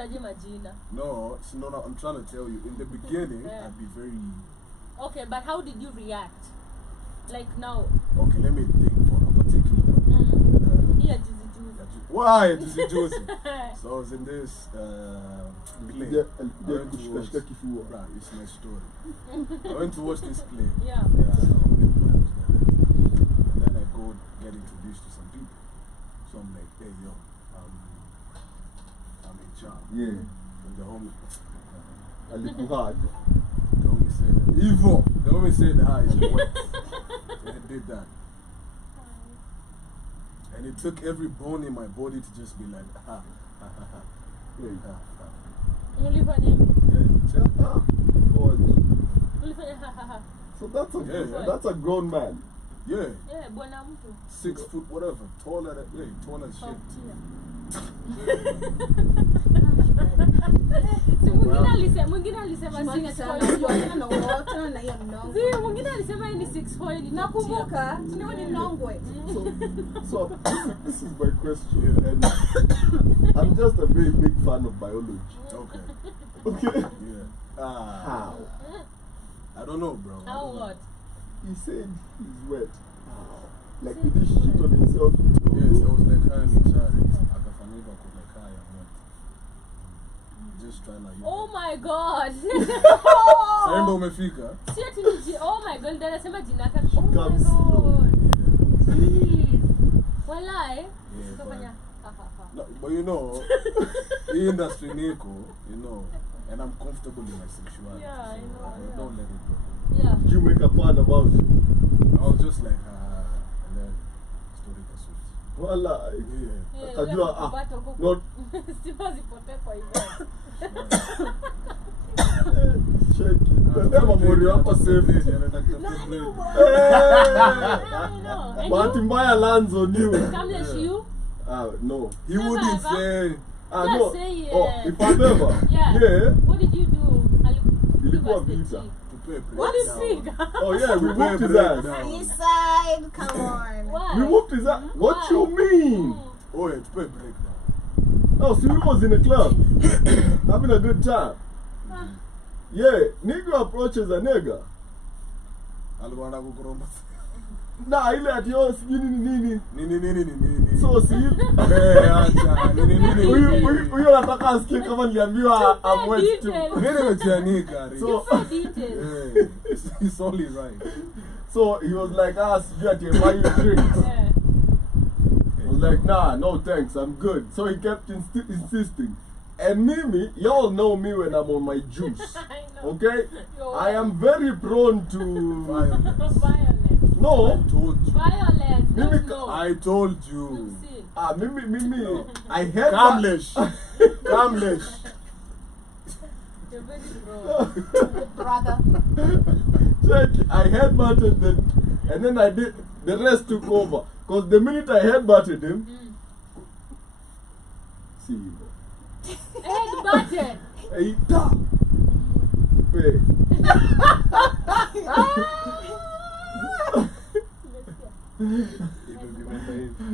kutaje majina. No, so no, I'm trying to tell you. In the beginning, I'd be very... Okay, but how did you react? Like now? Okay, let me think for a particular one. Yeah, juicy. Why? Juicy. So I was in this play. Right, it's my story. I went to watch this play. Yeah. And then I go get introduced to some people. So I'm like, hey, yo, I'm in charge. Yeah. And the homie... A little hard. The homie said, Evo! The homie said, hi, it's wet. And I did that. And it took every bone in my body to just be like, ha, ha, ha, ha. Yeah. Ha, ha. Ulifanya. Ulifanya ha. So that's a grown man. Yeah. Yeah, bwana mtu. 6 foot, whatever. Taller than, tall as shit. Mwingine alisema 6'4". Mwingine alisema ni 6'4". Nakumbuka, sio ni Nongwe. So this is my question, and I'm just a very big fan of biology. Okay. Yeah. How? I don't know, bro. How what? He said he's wet. How? Like he did shit on himself. Yes, I was like, I'm in charge. Akafanyika kumekaya moto. Just trying to... Oh my god. Saimba umefika? Si ati ni oh my god, ndio anasema jina yake. Oh my Comes god. Walai. Yeah, no, but you know, the industry niko, you know, and I'm comfortable in my sexuality. Yeah, I know. So don't let it go. Yeah. Did you make a plan about it? I was just like, and then story pursuit. Voila. Yeah. Kajua, not... Stima zipote kwa hivyo. Check it. Nasema mori wako safe. Bahati mbaya lands on you. Kamlesh you? No. He wouldn't say. No. Say, if I've ever. Yeah. What did you do? Ilikuwa vita. What is big? Oh yeah, we moved his ass. East side, come on. What? We moved his ass. What you mean? Oh yeah, to pay break now. No, so we was in a club, having a good time. Yeah, nigga approaches a nigga. Alikuwa kukuromba. Nah, ile ati yo sijui nini. Nini. So si acha nini. Huyo anataka asikie kama niliambiwa I'm wet too. Nini mechanika. So yeah, it's only right. So he was like, sijui ati buy you drinks. Yeah. I was like, nah, no thanks, I'm good. So he kept insisting. And Mimi, y'all know me when I'm on my juice. I know. Okay? I am very prone to Violence. No. I told you. Violence. Mimi, No. I told you. Mimi, I had Kamlesh. You're very wrong. Brother. Check, I headbutted them, and then I did, the rest took over. Because the minute I headbutted him, see you. Headbutted. Hey, da. Wait.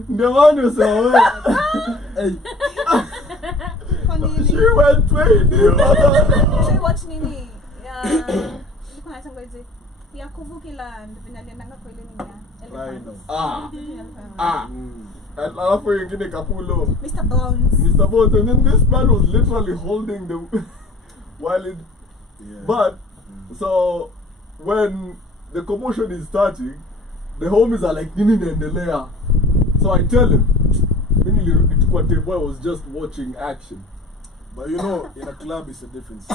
The one who saw it. She went way She watch nini? Ilikuwa inaitwa hizi ya kuvuki land vinaliendanga kwa ile nini ya alafu wengine kapulo Mr. Bones. And then this man was literally holding the while it but so when the commotion is starting, the homies are like nini naendelea. So I tell him I was just watching action. But you know, in a club it's a difference.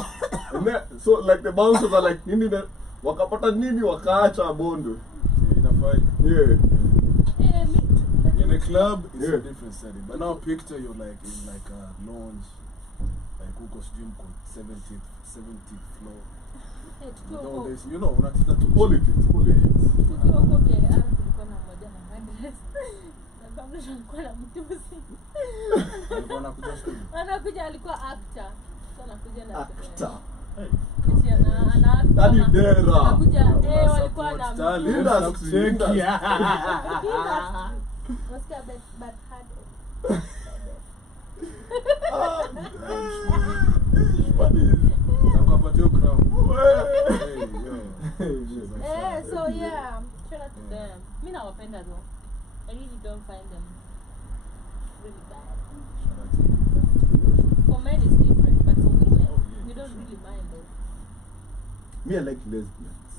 And then, so like the bouncers are like nini na wakapata nini wakaacha bondo. In a fight. Yeah. In a club it's a different setting. But now picture you're like in like a lounge, like Uko's gym called 70th floor. No, this, you know, unataka tu Politics. Anakuja alikuwa actor. Anakuja na actor. Nani dera. Anakuja walikuwa na industry. What's that bad hard? wanapenda though. I really don't find them really bad. Shout out to you. For men it's different, but for women, Oh, yeah, we don't sure. really mind though. Me, I like lesbians.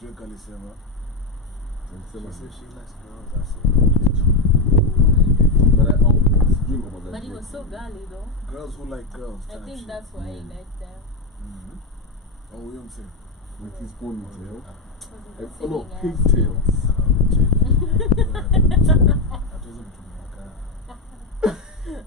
Drake alisema. She Alisema said she likes girls. I but I sijui ngoma za But he Drake. was so girly though. said girls who like girls. I type think shit. that's why he liked them. Mm-hmm. Oh, you say. With his ponytail. Because Oh no, he was pigtails.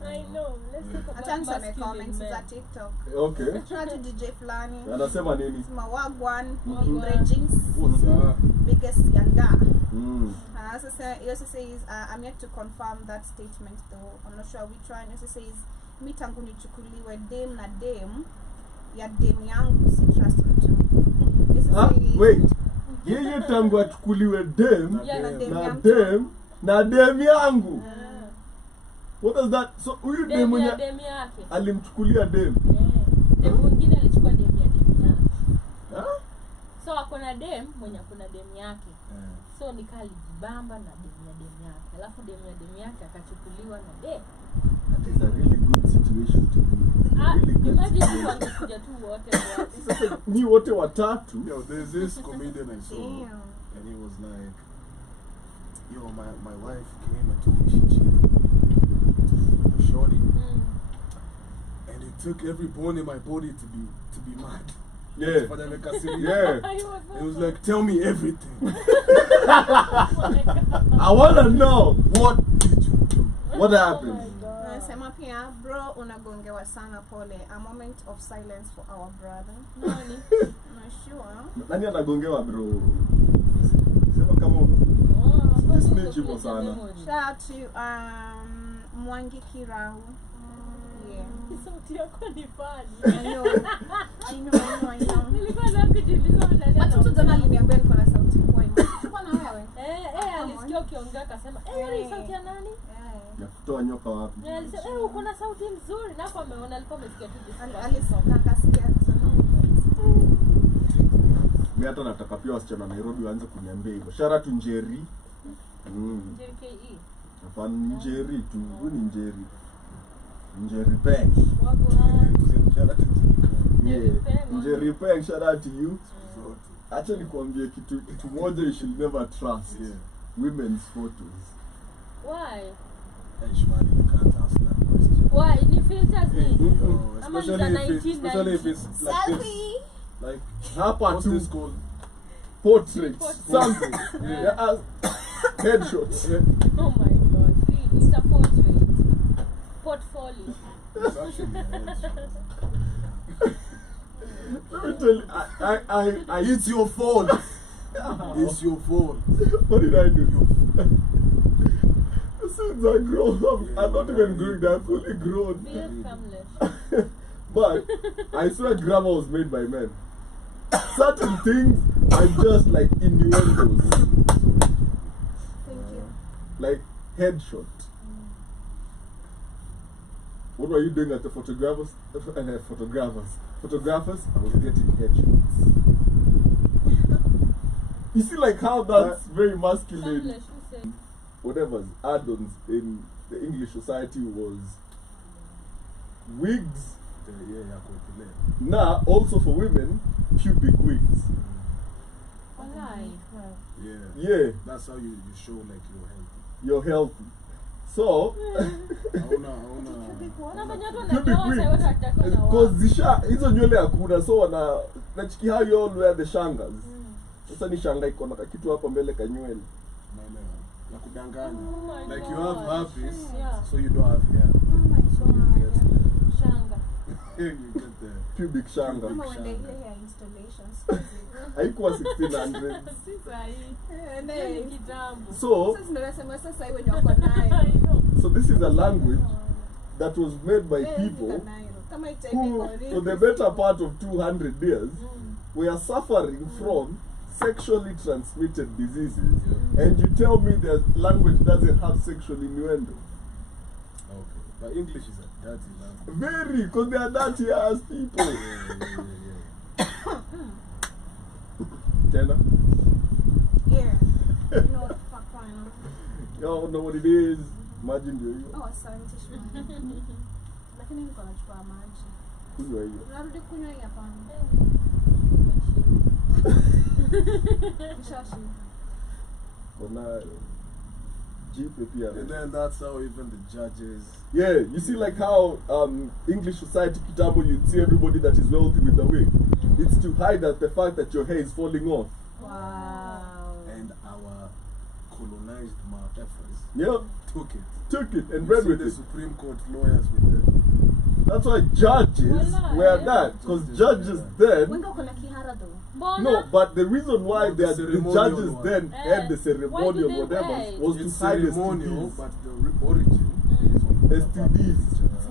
I know. Let's talk about Acha nisome masculine comments men. za TikTok. Okay. Tuna tu DJ fulani. Anasema nini? Sema wagwan, Wagwan. Brejings, What's up? biggest yanga. Mm. He also says, I'm yet to confirm that statement though. I'm not sure which one. He also says, mi tangu nichukuliwe dem na dem ya dem yangu si trust mtu. He also Ah, says, wait. Yeye tangu achukuliwe dem Yeah, na dem na yangu. dem na dem yangu. Ah. What is that? So huyu dem Dem ya mwenye dem yake. alimchukulia dem. Dem mwingine alichukua dem ya dem yake. Huh? So akona dem mwenye akona dem yake. Yeah. So nikaa alijibamba na dem ya dem yake. Alafu dem ya dem yake akachukuliwa na dem. That is a really good situation to be in. Ah, Really good imagine situation. wangekuja tu wote wote. Sasa ni wote watatu. Yo, there's this comedian I saw, Damn. and he was like, "Yo, my wife came and told me she cheated with a shorty, and it took every bone in my body to be mad." Yeah. For the Cassidy. Yeah. He was like, "Tell me everything. I wanna know What did you do?" what Oh happened. my God. Anasema pia, bro unagongewa sana pole. A moment of silence for our brother. Nani? Unashua? Nani anagongewa bro? Sema kama Oh, kwa nini Snitch hivyo unakuja sana. memory? Shout out to Mwangi Kirau. Yeah. Hii sauti yako ni funny. I know. Nilikuwa nakujiuliza mnani Watu tu jana anaongea. aliniambia niko na sauti poa. Sikuwa na wewe. Alisikia ukiongea akasema, ni sauti ya nani? ya kutoa nyoka wapi? Alisema, uko na sauti nzuri. Na hapo ameona alikuwa amesikia tu disco. Alisoma akasikia kusema. Mimi hata nataka pia wasichana wa Nairobi waanze kuniambia hivyo. Shara tu Njeri. JKE. Hapana, Njeri tu. Huyu ni Njeri. Njeri Peng. Shout out to you. Yeah. Njeri Peng, shout out to you. So, Acha nikwambie kitu moja you should never trust. yeah. Women's photos. Why? Hey, Shmani, you can't ask that question. Why? Ni filters ni? Yo, Ama ni especially za if it's 1990s. like this. Selfie. Like, Hapa what's tu this called? portraits. Portraits. Something. Yeah. Yeah. Headshots. Oh my God. Really? It's a portrait. Portfolio. It's actually a headshot. Let me tell you, I It's your fault. It's your fault. what did I do? Since I grown up, I'm not even growing, they're fully grown. Behave harmless. But I swear grammar was made by men. Certain things are just like innuendos. Thank you. Like headshot. What were you doing at the photographers? Photographers? I was getting headshots. You see like how that's very masculine. Harmless, who said? Whatever's add-ons in the English society was wigs. Now, also for women, pubic wigs. Walai. Yeah. Yeah, That's how you show like you're healthy. you're healthy. So, Unafanya watu pubic wanajua wigs, sasa watu watakuwa na because hizo nywele hakuna, so nachiki how you all wear the shangas. Sasa ni shanga iko na kitu hapa mbele ka nywele. Na kudanganya. Oh my Like you God. have half this, Yeah. so you don't have hair. Oh my So you get God. Shanga. you get the Pubic shanga. Kama uende ile ya installations. Haikuwa 1600. Si sahi. Ne. Hiyo ni kitambo. So, Sasa ndio nasema sasa hiyo wenye wako nayo. I know. so this is a language that was made by people Kama who, for the better part of 200 years, were suffering from sexually transmitted diseases, and you tell me the language doesn't have sexual innuendo. okay. But English is a dirty language. Very, because they are dirty ass people. Yeah. Tena? Yeah. don't know what it is. Imagine do you. Oh, asante shwari. Lakini niko nachukua maji. Kunywa hiyo. Unarudi kunywa hii hapa. Nishashi. Kuna jipe pia. And then that's how even the judges. Yeah, you see like how English society kitambo you'd see everybody that is wealthy with a wig. It's to hide that the fact that your hair is falling off. Wow. And our colonized efforts Yep. took it And You ran see with the it. Supreme Court lawyers with them. That's why judges Wallah, were yeah. that. Because Just judges like then Wenga uko na kihara though. Mbona? no, but the reason why No, they the are, the ceremonial judges one. then had the Why ceremonial do they whatever wait? was It's to hide ceremonial, STDs. but the origin is on STDs.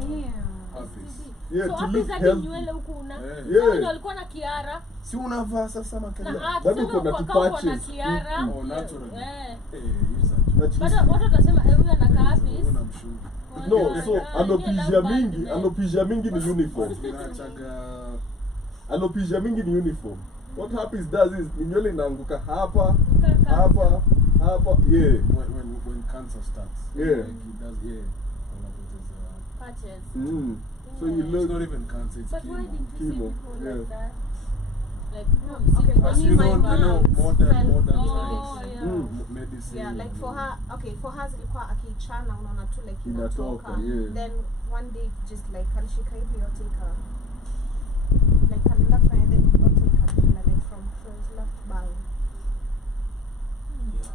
Damn. Herpes. Yeah, so to hapo look zake healthy. nywele huku una. Yeah. Yeah. Sasa ndio alikuwa na kiara. Si unavaa sasa Na makala. Bado tuseme uko na kwa kama uko na tupaches. kiara. Oh, naturally. Eh. Hizo. But Bado watu watasema huyu anakaa happy. Unamshuka. no, so alopecia mingi ni uniform. Inachaga Alopecia mingi ni uniform. What happens does is ni nywele inaanguka hapa, Kaka. hapa, yeah. when cancer starts. Yeah. Like it does, yeah. Patches. So you It's look not even cancer, it's But why chemo. didn't you see Chemo, people yeah. like that? Like, no, Okay, see, for As me, you know, my mom modern felt Oh, times. yeah. Medicine. Yeah, like for her, okay, for her zilikuwa akichana unaona tu like Inatoka, inatoka. yeah. Then one day just like alishika hivi yote like alienda kufanya then yote ikapinda like from left by. Yeah,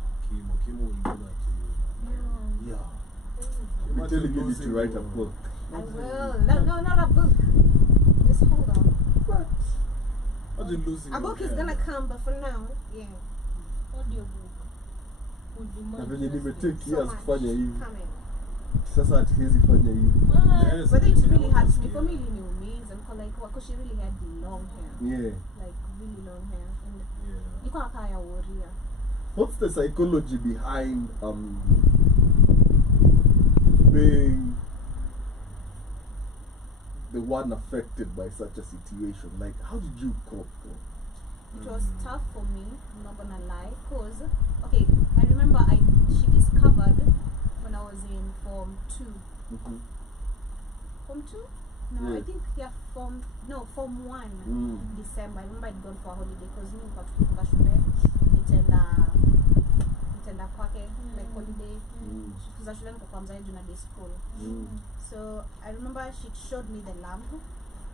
chemo will do that to you. Yeah. I'm telling you to write a book. I will. No, not a book. Just hold on. Imagine losing A your book is hair. gonna come, but for now, yeah. Audiobook. Would be more Na venye interesting. nimetake So years much kufanya hivi. coming. Sasa hatuwezi fanya hivi. Ah, Yes, But it you really know hurts that's me. For scary. me, iliniumiza because she really had long hair, Yeah. like really long hair, and Yeah. you can't carry a warrior. What's the psychology behind being the one affected by such a situation? Like, how did you cope? It was tough for me, I'm not gonna lie, cause okay, I remember she discovered when I was in Form 2. Form 2? No, I Yeah. think Form 1 Mm. December. I remember I'd gone for a holiday because me nilikuwa tukifunga shule nitaenda kwake like holiday. Siku za shule nilikuwa mzazi juu na day school. So I remember she showed me the lamp.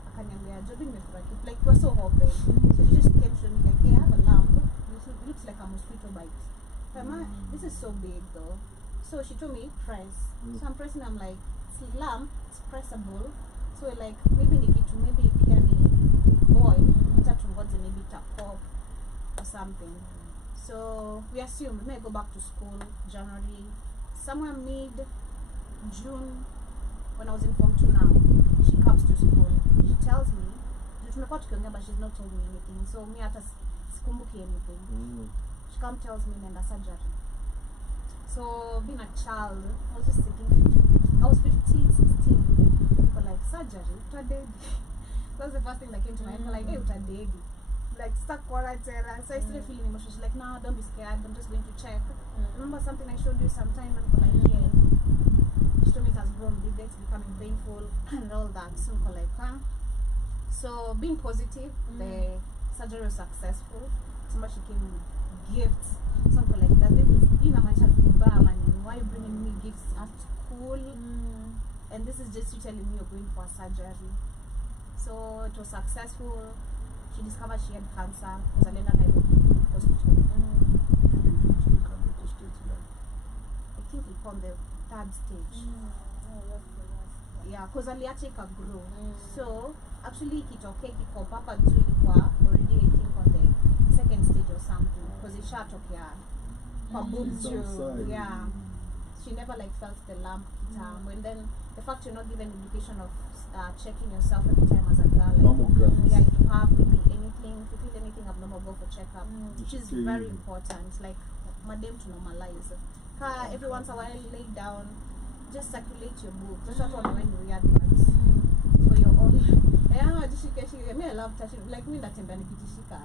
Akaniambia Joby nimefurahi. Like it was so open. So she just came to me like, hey, I have a lamp. It looks like a mosquito bite. But this is so big though. So she told me press. So I'm pressing. I'm like, it's a lamp. It's pressable. So like maybe maybe pia ni boy. Hata tungoje maybe pop or something. So we assumed maybe I go back to school January, somewhere mid-June. When I was in Form 2 now, she comes to school. She tells me, tumekuwa tukiongea but she's not told me anything. So me hata sikumbuki anything. She comes tells me naenda surgery. So being a child, I was just thinking, I was 15, 16. People like surgery, utadedi. That was the first thing that came to my head. Like, hey, utadedi. Like stuck quarantine. So I started feeling emotional. She's like, no, don't be scared. I'm just going to check. Remember something I showed you sometime? And like, yeah. She told me it has grown big, it's becoming painful and all that. So I'm like, huh? So being positive, the surgery was successful. Somebody she came with gifts. So I'm like, that this is in a mancha money. Why are you bringing me gifts at school? And this is just you telling me you're going for a surgery. So it was successful. She discovered she had cancer. Was Alenda Nairobi Hospital. I think we on the 3rd stage. Yeah, because aliacha ikagrow. So actually ikitokea kiko papa juu ilikuwa already I think on the 2nd stage or something because ishatokea kwa boobs juu. Yeah. She never like felt the lump kitambo. And then the fact you're not given indication of checking yourself every time as a girl, like Mammograms. yeah, if you have maybe anything, if you feel anything abnormal, go for checkup, which is Okay. very important. Like madam to normalize. Every once in a while, lay down, just circulate your book. Just not on when you read words for your own. Yeah, just me I love touching. Like me that nikitishika.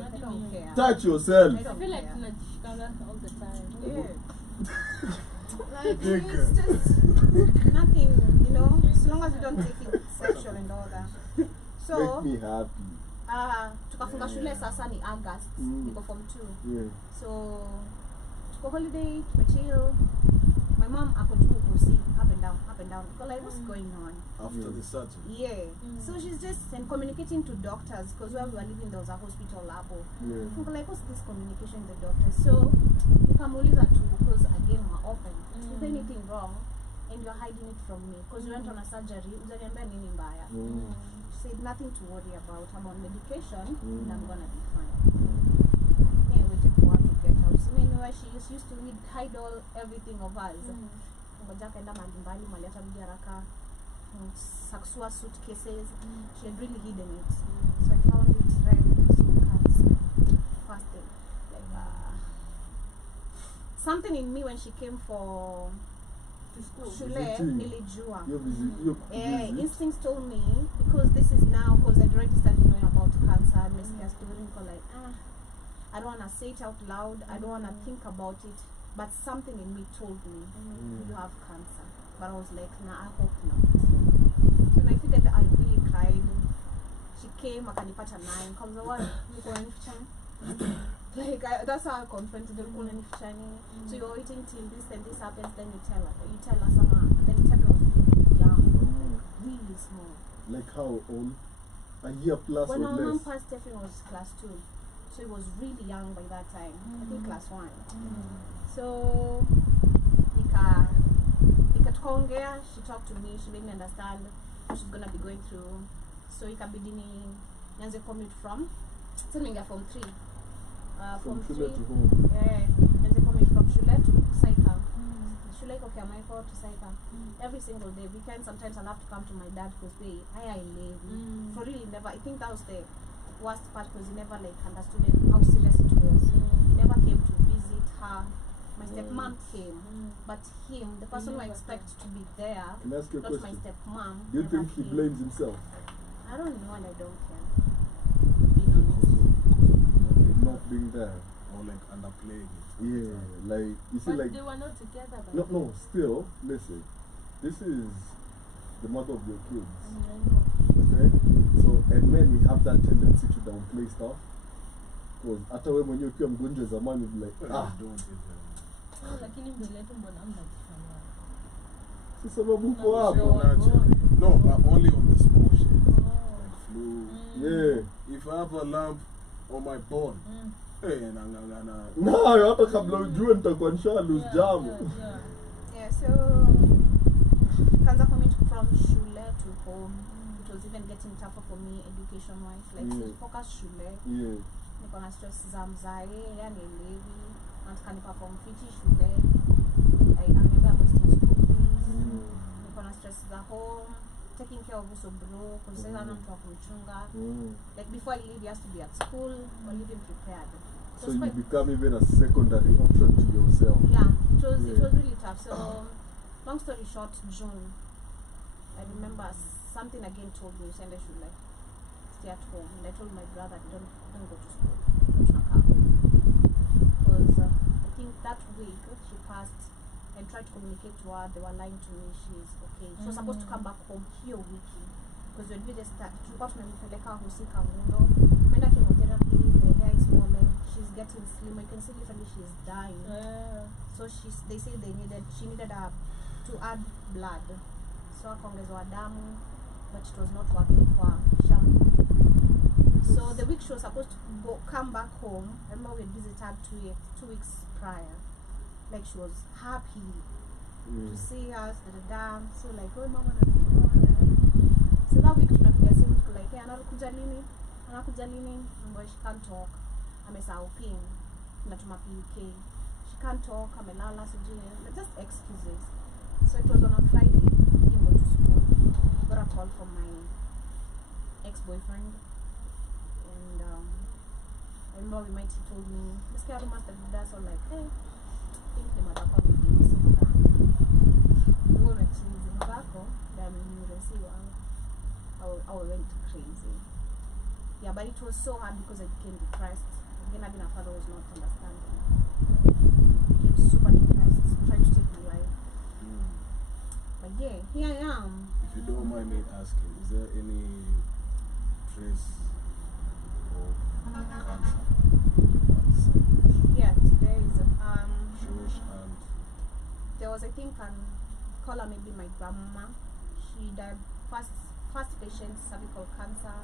Like I don't care. Touch yourself. I I don't feel like care. tunajishikanga all the time. Yeah. Like, Nigga. it's just nothing, you know, as long as you don't take it sexual and all that. So, Make me happy. tukafunga shule sasa ni August, niko form 2. Yeah. So, tuko holiday, tumechill. My mom ako tu kusi, up and down. Because like, what's going on? After the surgery. Yeah. So she's just communicating to doctors because where we were living there was a hospital lab. Yeah. We're like, what's this communication with the doctors? So nikamuuliza tu because again we're open. Is there anything wrong? And you're hiding it from me because you went on a surgery. Utaniambia nini mbaya? She said nothing to worry about. I'm on medication and I'm gonna be fine. Yeah, waited for her to get out. So anyway, she used to hide all everything of us. Ngoja kaenda mbali mali hata mji haraka. Saksua suitcases. She had really hidden it. So I found it red, so cuts. Fasted. Like something in me when she came for shule nilijua. Instincts told me because this is now because I'd already started knowing about cancer. Messiah story like I don't wanna say it out loud. I don't wanna think about it. But something in me told me you have cancer. But I was like, nah, I hope not. So when I figured that I really cried. She came, akanipata 9. Comes the one, like that's how I confronted her. So you're waiting till this and this happens, then you tell her someone, and then you tell her I was really young, like really small. Like how old? A year plus when or our mom less? passed, Stephen was class 2, so he was really young by that time. I think class 1. So tukaongea, she talked to me, she made me understand what she's gonna be going through. So ikabidi nianze commute from form 3. From Form shule 3 to home. yeah, nianze commute from shule to Saika. Shule iko Kiamaiko to Saika. Every single day. Weekend sometimes I'll have to come to my dad because I live. For really never. I think that was the worst part because he never like understood how serious it was. He never came to visit her. My stepmom came, but him, the person who I expect to be there, Can I ask you a not my question? stepmom. Do you never think he came. blames himself? I don't know and I don't care. Being honest. Not being there. Or like underplaying it. Yeah, like you see, But like they were not together. no. Still, listen. This is the mother of your kids. I know. Okay, so and men we have that tendency to downplay stuff. Because hata wewe mwenyewe ukiwa mgonjwa zamani you'd be like Don't even. Lakini mbele yetu mbona mnajifanya? si sababu uko No, hapo. Naturally. No, but only on the small shit. Like flu. Yeah. If I have a lump on my bone, hey, Nayo hata kabla ujue nitakuwa nisha lose jamu. Yeah, so kanza commute from shule to home. It was even getting tougher for me education wise. Like focus shule. Yeah. Niko na stress za mzae, yani levi, nataka niperform fiti shule. Ananiambia posting school fees. Niko na stress za home, taking care of uso bro, because sasa na mtu wa kumchunga. Like before I leave, he has to be at school or leave him prepared. So you become even a secondary option to yourself. Yeah, it was really tough. So long story short, June, I remember something again told me, and I should like stay at home. And I told my brother, don't go to school. Because I think that week she passed and tried to communicate to her. They were lying to me. She's okay. She was supposed to come back home here wiki because when we just start, tulikuwa tumempeleka Hosi Kamundo. Ameenda chemotherapy. The hair is falling. She's getting slimmer. You can see literally she's dying. So they say she needed to add blood. So akaongezwa damu, but it was not working kwa shamu. So the week she was supposed to come back home, I remember we visited her 2 weeks prior. Like she was happy to see us, so like, oh mama, so that week tunapiga simu tuko like, hey, anakuja lini, but she can't talk. Amesahau pin, natuma PUK. She can't talk, amelala, just excuses. So it was on a Friday, he didn't go to school. Got a call from my ex-boyfriend, and I remember he told me, this guy master did that, so like, hey, I think the mother probably gave me some time. We're cheesing back home, then you will see I went crazy. Yeah, but it was so hard because I became depressed. Again, having a father was not understanding. I became super depressed, trying to take my life. But yeah, here I am. If you don't mind me asking, is there any trace of cancer? Yeah, there is. Josh and There was, I think, call her maybe my grandma. She died first patient cervical cancer,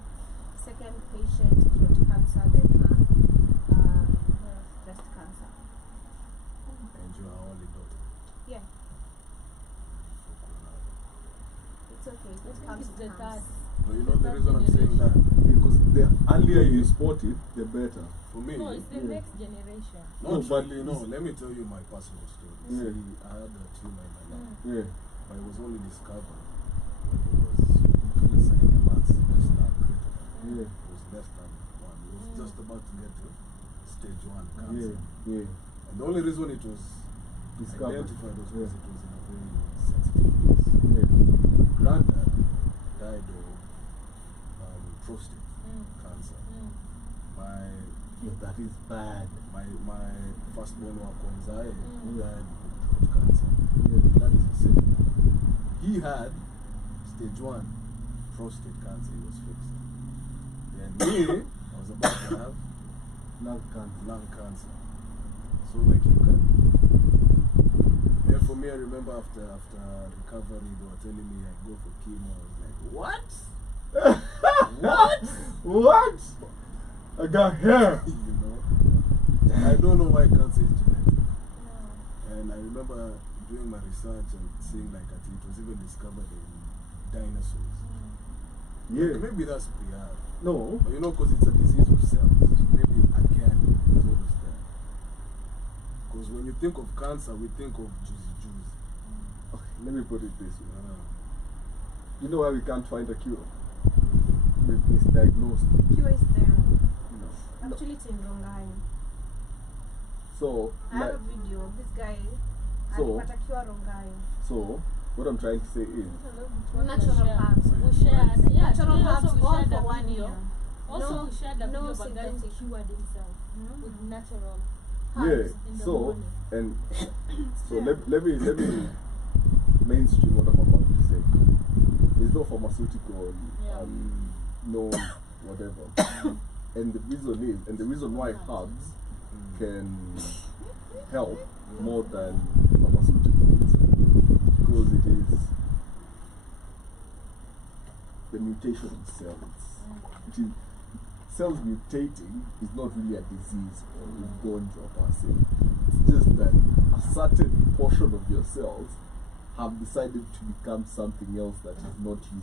second patient throat cancer, then breast cancer. and you are only daughter. Yeah, it's okay. I It think comes it's to the terms. No, you know the reason I'm saying that? Because the earlier you spot it, the better. For me, No, it's the Yeah. next generation. not No, but really, no. Let me tell you my personal story. Yeah. See, I had a tumor in my lung, Yeah. but it was only discovered when it was, kind of saying, less than critical. Yeah. It was less than 1. It was just about to get to stage 1 Yeah. cancer. Yeah. And the only reason it was Discovered. identified was Yeah. because it was in a very sensitive place. Yeah. My granddad died of prostate cancer. My Yeah, that is bad. my firstborn Wakonzai Mm. died of throat cancer. Yeah. That is the same. He had stage 1 prostate cancer. He was fixed. Then me, I was about to have Lung cancer. lung cancer. So like you can. Then for me, I remember after recovery, they were telling me I go for chemo. I was like, what? What? What? I got hair. You know, I don't know why cancer is genetic. And I remember doing my research and seeing like it was even discovered in dinosaurs. Yeah. Maybe that's PR. No. But you know, because it's a disease of cells. So maybe again, it's always there. Because when you think of cancer, we think of juicy. Okay, let me put it this way. Uh, You know why we can't find a cure? We've misdiagnosed. Cure is there. No. Actually, it's in Rongai. So, I have like, a video of this guy. So? Alipata cure Rongai. so what I'm trying to say is, Natural herbs. We shared, yeah, Natural today herbs also we all shared for a 1 video. year. Also, No- we shared a no video of a guy who synthetic. cured himself with natural yeah. herbs in the So, morning. and so let me mainstream what I'm about to say. There's no pharmaceutical, Yeah. no whatever. And the reason why herbs can help more than pharmaceuticals because it is the mutation of cells. It is cells mutating is not really a disease or ugonjwa per se. It's just that a certain portion of your cells have decided to become something else that is not you.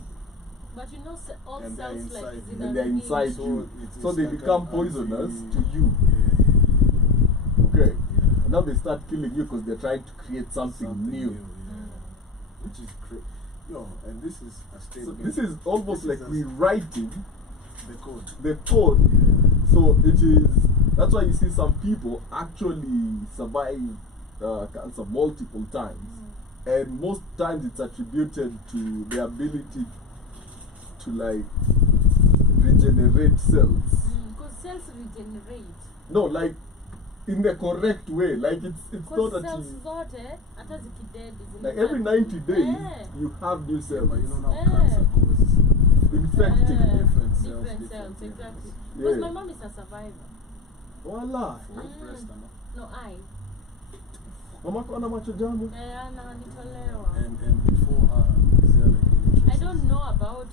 But you know, all And they're cells like inside is you. in And a they're inside So you. it's So they like become an poisonous anti- to you. Yeah. Okay? Yeah. And now they start killing you because they're trying to create something new. yeah. Which is crazy. Yo, and this is a So statement. this is almost This like is a- rewriting the code. the code. Yeah. So it is. That's why you see some people actually survive cancer multiple times, and most times it's attributed to the ability to like regenerate cells. Because cells regenerate. No, like in the correct way. Like it's Because not that cells you, zote hata zikidedi like every 90 days Yeah. you have new Yeah, cells. but you know now Yeah. cancer causes Infecting. different cells, different cells, different exactly. things. Because Yeah. my mom is a survivor. Voila. For breast, ama? No, I. Mama kona macho jamu. Nitolewa. And before her, is there like any traces? I don't know about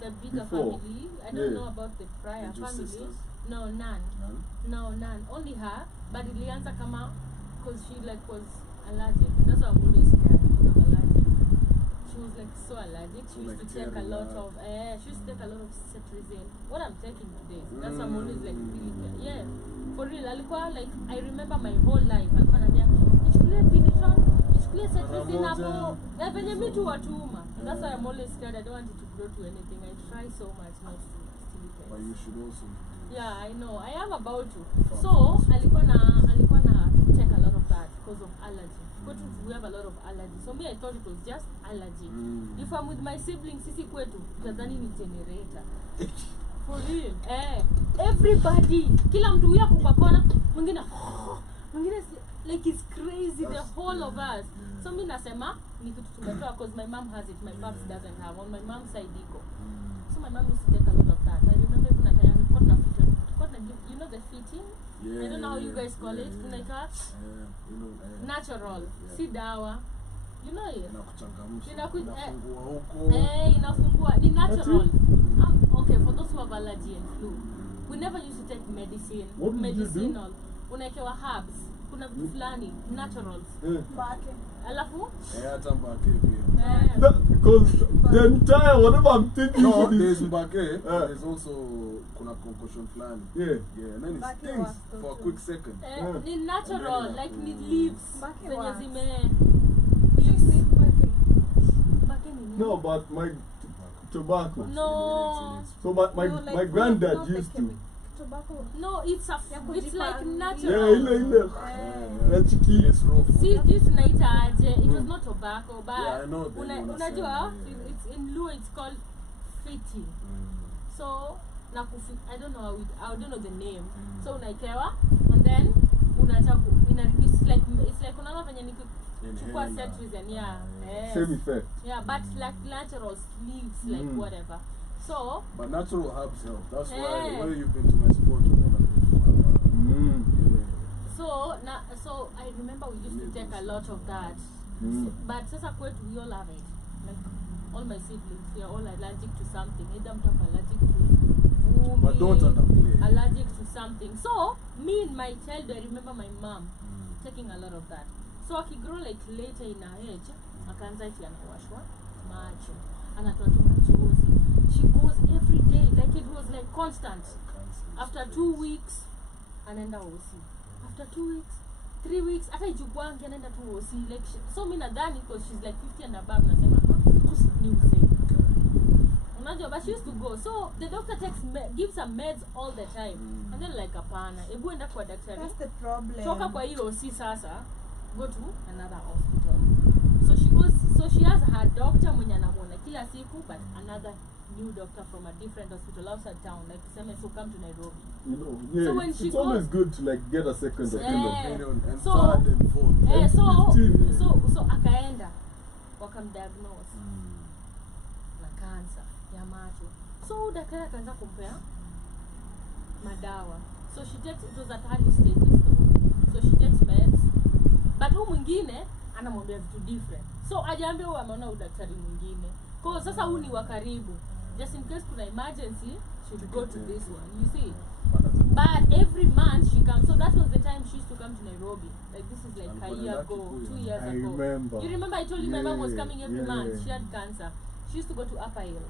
the bigger Before. family. I don't Yeah. know about the prior And your family. sisters? No, none. None? No, none. Only her. But ilianza kama, because she like was allergic. That's why I'm always scared because I'm allergic. She was like so allergic. She So, used like, to take a tearing lot up. of she used to take a lot of cetirizine. What I'm taking today. That's why I'm always like really scared. Yeah. For real, alikuwa like I remember my whole life. Alikuwa ananiambia nichukulie Pinitron, nichukulie cetirizine hapo. Na venye mimi tu watuma. That's why I'm always scared. I don't want it to grow to anything. I try so much not to steal it. But you should also do Yeah, I know. I am about to. From So, first. alikuwa na take a lot of that because of allergy. Kwetu we have a lot of allergy. So me I thought it was just allergy. If I'm with my siblings, sisi kwetu, tadhani ni generator. For real. Everybody. Kila mtu huyu ako kwa kona, mwingine like it's crazy, the That's- whole of yeah, us. yeah. So mi nasema ni kitu tumetoa because my mom has it, my pops doesn't have. On my mom's side iko. So my mom used to take a lot of that. I remember even at a young you know the fitting? Yeah, I don't know how you guys call it. yeah. Like a You know, natural. Yeah. Si dawa. You know it? Inakuchangamsha, Inaku- inafungua huko. Inafungua. Ni natural. Okay, for those who have allergy and flu, we never used to take medicine. What did you do? Medicinal. Unaekewa herbs. Kuna vitu fulani. Naturals. Bake. Alafu? Hata Mbake pia. Because the entire whatever I'm thinking No, of there's is Mbake, there's also kuna concoction plan. yeah. Yeah, and then it Mbake stings was for a too. quick second. Ni natural. Like ni leaves. Mbake Zenye was. zime... Just leave bake. Bake ni nini? No, but my tobacco. No. So my No, like, my granddad not used like to. Tobacco. No, it's a... Ya It's like kujipa- Yeah, natural. ile. Nachiki. It's raw. See, this tunaita aje, it was not tobacco, but Yeah, I know that you understand, unajua, yeah. it's in Luo, it's called fiti. So, I don't know I don't know the name. So unaikewa, and then unachaku, it's like unaona venye ni kuchukua Inhaler. cetirizine, yeah. Same effect. Yeah, but like natural leaves, like whatever. So, But natural herbs help. That's why Yeah. when you've been to my sport, you're gonna be so I remember we used to take a lot of that. But sasa kwetu we all have it. Like all my siblings, we are all allergic to something. Either I'm allergic to vumbi, But don't underplay. allergic to something. So me in my childhood, I remember my mom taking a lot of that. So akigrow like later in her age, akaanza eti anawashwa macho, anatoa tu machozi. She goes every day, like it was like constant. After 2 weeks, anaenda OC. After 2 weeks, 3 weeks, hata ichukwangi anaenda tu OC. Like so mi nadhani because she's like 50 and above, nasema ni mzee. Unajua, but she used to go. So the doctor gives her meds all the time. And then like hapana, ebu enda kwa daktari. That's the problem. Toka kwa hiyo OC sasa, go to another hospital. So she has her doctor mwenye anamuona kila siku, but another new doctor from a different hospital outside town, like so come to Nairobi. You know, yeah, So when she it's always goes- good to like get a second opinion. And So- third and fourth. So akaenda wakamdiagnose na cancer ya macho. So daktari akaanza kumpea madawa. So she takes, it was at early stages though. So she takes meds. But huyu mwingine anamwambia vitu different. So ajaambia huyu ameona huyu daktari mwingine. Kwa sasa huyu ni wa karibu. Just in case kuna emergency, she would go to this one. You see? But every month she comes. So that was the time she used to come to Nairobi. Like this is like a year ago, 2 years I ago. remember. You remember I told you my mom was Yeah, coming every yeah. month. She had cancer. She used to go to Upper Hill.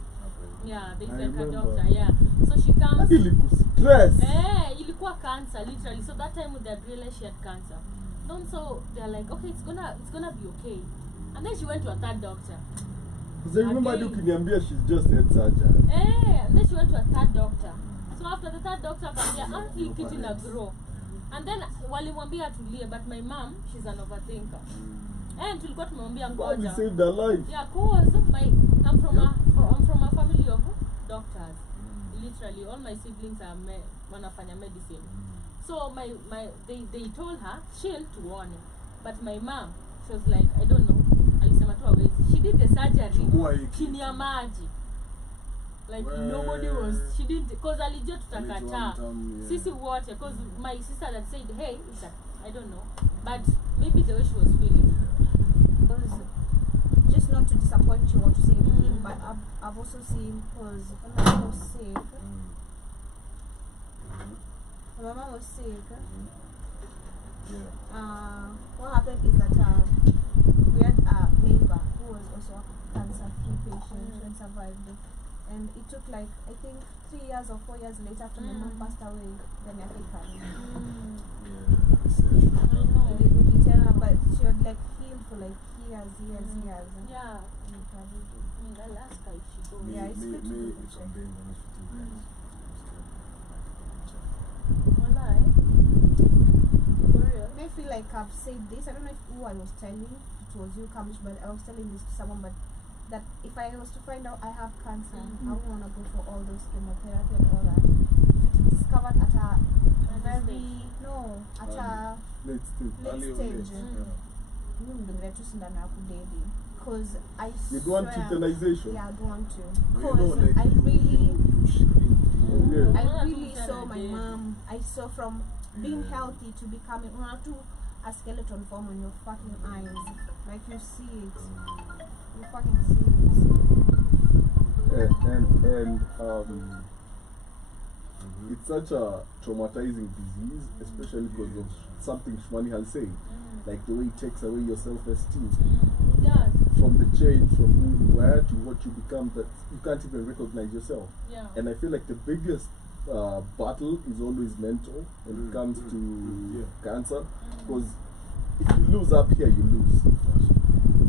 Yeah, there's I like a remember. doctor. Yeah. So she comes. Stress. Ilikuwa cancer literally. So that time they realized she had cancer. Then so they're like, okay, it's gonna be okay. And then she went to a third doctor. Because I remember Again. ukiniambia she's just had surgery. And then she went to a third doctor. So after the third doctor akamwambia, hii kitu ina grow. And then walimwambia atulie, but my mom, she's an overthinker. And tulikuwa tumemwambia Probably ngoja. saved her life. Yeah, cause I'm from a family of doctors. Literally, all my siblings are wanafanya medicine. So they told her chill tuone, but my mom, she was like, I don't know, alisema tu hawezi. She did the surgery Chukua hiki. chini ya maji. Like Well, nobody was, she didn't, cause alijua tutakataa. Yeah. Sisi wote, cause my sister had said, hey, it's a, I don't know, but maybe the way she was feeling. Just not to disappoint you or to say anything, but I've also seen, because when my mom was sick, when my mom was sick, what happened is that we had a neighbor who was also a cancer-free patient and survived. And it took like, I think 3 years or 4 years later after my mom passed away, then I think but she would like heal for like years. Yeah. I'll ask her if she goes. Yeah, it's good to do if I'm being honest with you guys. Walai. For real. I feel like I've said this. I don't know who I was telling. It was you, Kamish, but I was telling this to someone. But that if I was to find out I have cancer, I wouldn't want to go for all those chemotherapy and all that. If it discovered at a very Late stage. Early stage. age. Mimi mdungira tu sindano ya kudedi. Cause I You don't want swear- titillization? Yeah, I don't want to. You know, Cause like I really Yeah. I really saw my mom. I saw from being healthy to becoming to a skeleton form on your fucking eyes. Like you see it. You fucking see it. And it's such a traumatizing disease, especially because of something Shmani has said, like the way it takes away your self-esteem. It does. From the change from who you were to what you become, that you can't even recognize yourself. Yeah. And I feel like the biggest battle is always mental when it comes to cancer, because if you lose up here, you lose.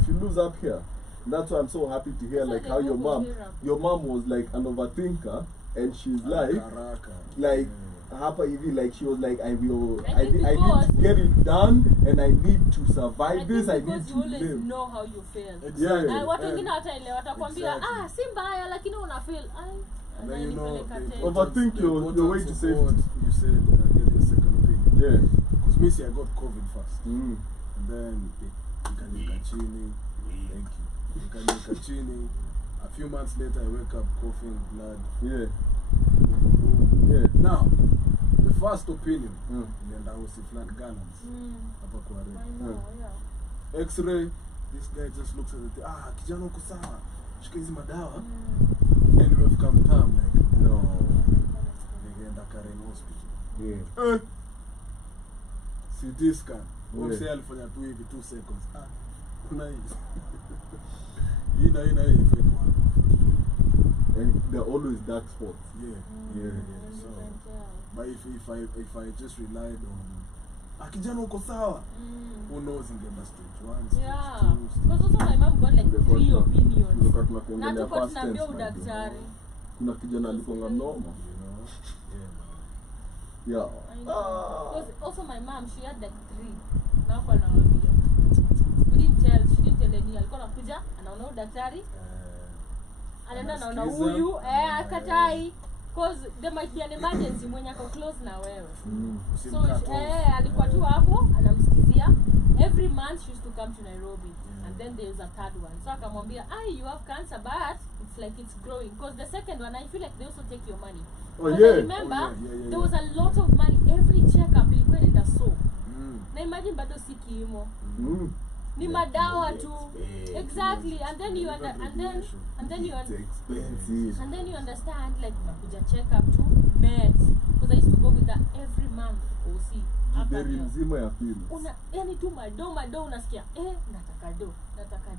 If you lose up here, and that's why I'm so happy to hear So like they how go for your mom was like an overthinker, and she's like hapa hivi, like she was like I need to get it done, and I need to survive this. I need because to you always live. know how you feel. Yeah. Watu wengine wataelewa, watakwambia Exactly. si mbaya lakini una feel And then you know, Overthink your way to safety. You said get your second opinion. Yeah. Because me, see, I got COVID first. Mm. And then ikanika chini. Thank you. Ikanika chini. A few months later, I wake up coughing blood. Yeah. Yeah. Now, the first opinion, nilienda hosi flat gallons. Hapa kwa I know, yeah. X-ray, this guy just looks at it. Kijana uko sawa. Shika hizi madawa. And we've come time like no. Nilienda Karen Hospital. Yeah. CT scan. Yeah. Mse alifanya tu hivi 2 seconds. Kuna hii. Hii fake one. And there are always dark spots. Yeah. So, but if I just relied on kijana uko sawa, who knows ingenda stage 1, stage Yeah. 2, Because also my mom got like 3 opinions. Tulikuwa Na tunakuongelea tuko past tunaambia tense, my dear. udaktari. Kuna kijana alikuwa normal. Yeah. I know. Because also my mom, she had like 3. Now kwa naambia. She didn't tell any. Alikuwa anakuja, anaona udaktari. Anaenda naona huyu, akatai. Because there might be an emergency mwenye ako close na wewe. So alikuwa tu hapo anamsikizia. Every month she used to come to Nairobi. And then there's a third one. So akamwambia, you have cancer, but it's like it's growing. Because the second one, I feel like they also take your money. Oh, Because yeah. I remember there was a lot of money. Every checkup ilikuwa inaenda so. Na imagine bado si kimo. Ni madawa tu. Exactly. And then you and then you understand like unakuja check up to meds. Because I used to go with that every month. OC. Deri mzima ya pili. Yani tu mado unasikia nataka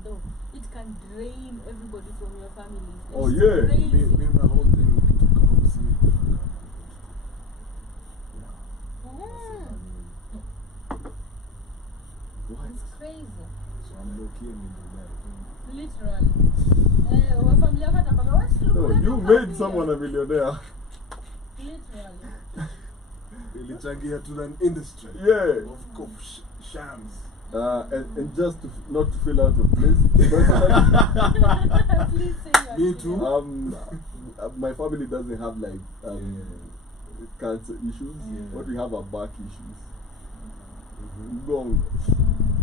do. It can drain everybody from your family. Oh yeah. Me my whole thing kutoka hosi. It's crazy. So I'm low-key in the Literally. Our family have to what's No, you made someone a millionaire. Literally. ilichangia to an industry Yeah. of shams. And just to not to feel out of place. Please say Me too. My family doesn't have like cancer issues. What we have are back issues. Gone.